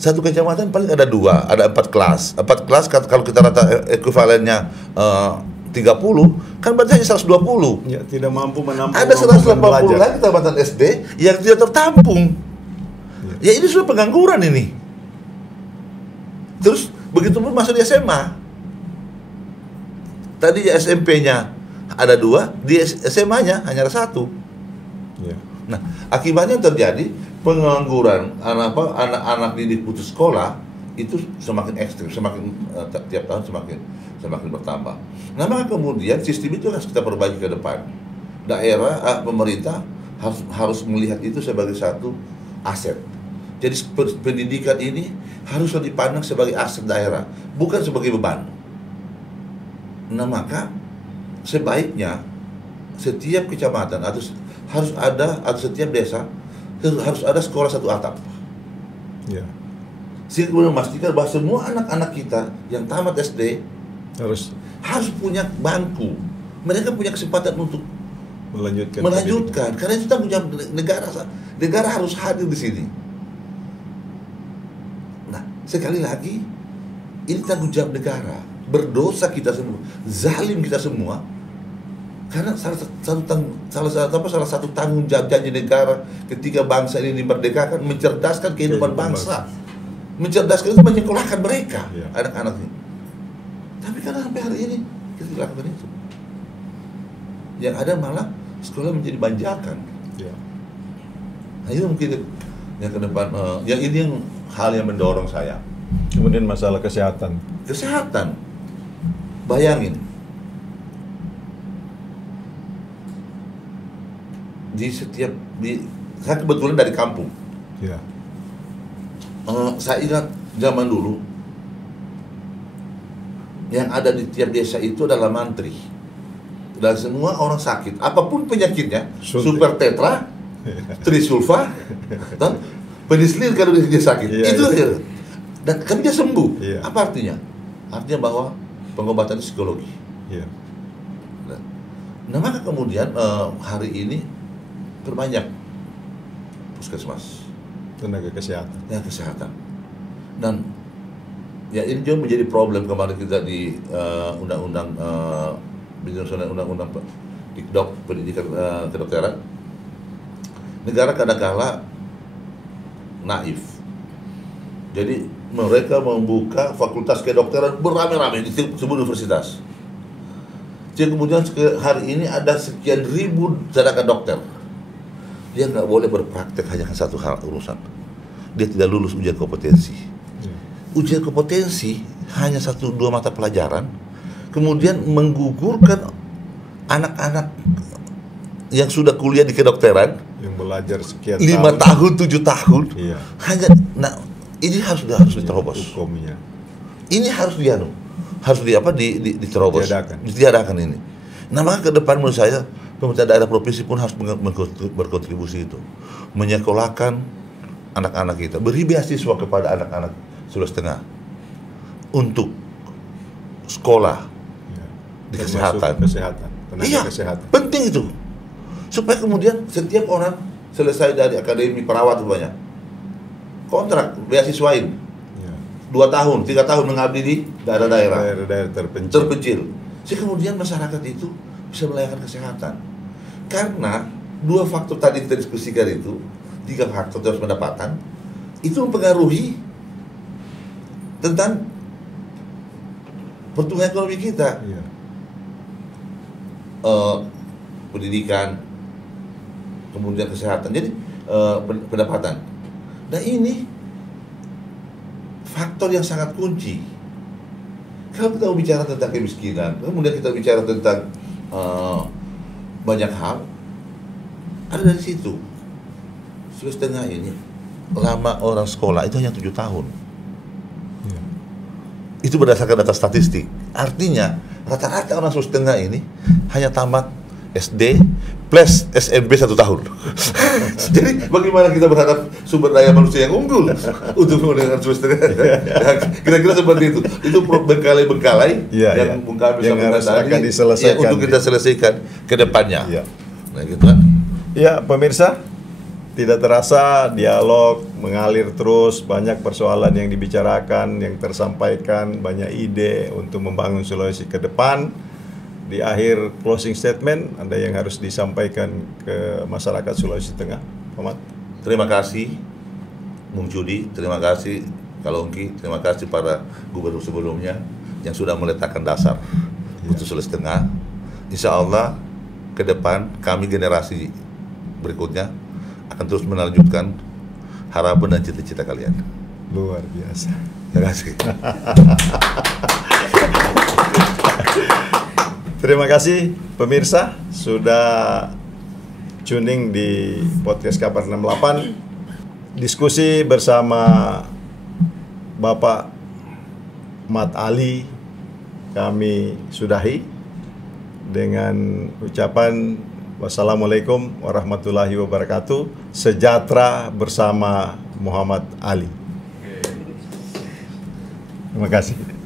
Satu kecamatan paling ada 2, ada 4 kelas. 4 kelas kalau kita rata ekuivalennya 30, kan berarti hanya 120. Ya, tidak mampu menampung. Ada 180 lagi kecamatan SD yang tidak tertampung. Ya ini sudah pengangguran ini. Terus begitu pun masuk di SMA. Tadi SMP-nya ada 2, di SMA-nya hanya ada 1. Ya. Nah, akibatnya terjadi pengangguran anak-anak didik putus sekolah itu semakin ekstrim, semakin tiap tahun semakin bertambah. Nah, maka kemudian sistem itu harus kita perbaiki ke depan. Daerah, pemerintah harus melihat itu sebagai satu aset. Jadi pendidikan ini haruslah dipandang sebagai aset daerah, bukan sebagai beban. Nah, maka sebaiknya setiap kecamatan atau setiap desa harus ada sekolah satu atap. Ya. Sehingga memastikan bahwa semua anak-anak kita yang tamat SD harus punya bangku. Mereka punya kesempatan untuk melanjutkan karena itu tanggung jawab negara. Negara harus hadir di sini. Nah, sekali lagi ini tanggung jawab negara. Berdosa kita semua, zalim kita semua. Karena salah satu tanggung jawab janji negara ketika bangsa ini dimerdekakan, mencerdaskan kehidupan bangsa. Mencerdaskan itu menyekolahkan mereka, anak-anak ini. Tapi karena sampai hari ini kita tidak lakukan itu. Yang ada malah sekolah menjadi banjakan. Ya. Nah, itu mungkin yang ke depan, yang ini yang hal yang mendorong saya. Kemudian masalah kesehatan. Kesehatan, bayangin. Saya kebetulan dari kampung. Ya. Saya ingat zaman dulu yang ada di tiap desa itu adalah mantri. Dan semua orang sakit, apapun penyakitnya, super tetra, trisulfa, dan penicillin kalau dia sakit. Itu dan kan dia sembuh. Apa artinya? Artinya bahwa pengobatan psikologi. Nah, maka kemudian hari ini terbanyak puskesmas, tenaga kesehatan. Dan ya ini juga menjadi problem kemarin kita di undang-undang pendidikan kedokteran. Negara kadang-kala naif. Jadi mereka membuka fakultas kedokteran beramai-ramai di sebuah universitas. Jadi kemudian hari ini ada sekian ribu tenaga dokter. Dia nggak boleh berpraktek hanya satu hal urusan. Dia tidak lulus ujian kompetensi. Ujian kompetensi hanya 1-2 mata pelajaran, kemudian menggugurkan anak-anak yang sudah kuliah di kedokteran yang belajar sekian 5 tahun, 7 tahun. Hanya, nah ini harus diterobos. Hukumnya. Ini harus diterobos, ditiadakan ini. Nah, maka ke depan menurut saya pemerintah daerah provinsi pun harus berkontribusi itu, menyekolahkan anak-anak kita, beri beasiswa kepada anak-anak Sulawesi Tengah untuk sekolah di kesehatan. Kesehatan. Penting itu, supaya kemudian setiap orang selesai dari akademi perawat banyak kontrak beasiswain 2 tahun, 3 tahun mengabdi di daerah-daerah terpencil. Sehingga kemudian masyarakat itu bisa melayakan kesehatan. Karena 2 faktor tadi kita diskusikan itu, 3 faktor terus pendapatan, itu mempengaruhi tentang pertumbuhan ekonomi kita. Pendidikan, kemudian kesehatan, jadi pendapatan. Nah, ini faktor yang sangat kunci. Kalau kita bicara tentang kemiskinan, kemudian kita bicara tentang banyak hal, ada dari situ. Sulawesi Tengah ini lama orang sekolah itu hanya 7 tahun. Itu berdasarkan data statistik. Artinya rata-rata orang Sulawesi Tengah ini hanya tamat SD plus SMP 1 tahun. Jadi bagaimana kita berharap sumber daya manusia yang unggul untuk menggunakan Sulawesi Tengah? Kira-kira seperti itu. Itu bengkalai-bengkalai yang Bung Kamil harus akan diselesaikan untuk kita selesaikan ke depannya. Nah, gitu kan. Ya, pemirsa, tidak terasa dialog mengalir terus, banyak persoalan yang dibicarakan, yang tersampaikan, banyak ide untuk membangun Sulawesi ke depan. Di akhir closing statement, ada yang harus disampaikan ke masyarakat Sulawesi Tengah, Pak Mat? Terima kasih, Bung Judi. Terima kasih Kalau Ungki, terima kasih pada gubernur sebelumnya yang sudah meletakkan dasar untuk Sulawesi Tengah. Insya Allah ke depan kami generasi berikutnya akan terus melanjutkan harapan dan cita-cita kalian. Luar biasa. Terima kasih. Terima kasih pemirsa sudah tuning di podcast Kabar 68. Diskusi bersama Bapak Mat Ali kami sudahi dengan ucapan wassalamualaikum warahmatullahi wabarakatuh. Sejahtera bersama Muhammad Ali. Terima kasih.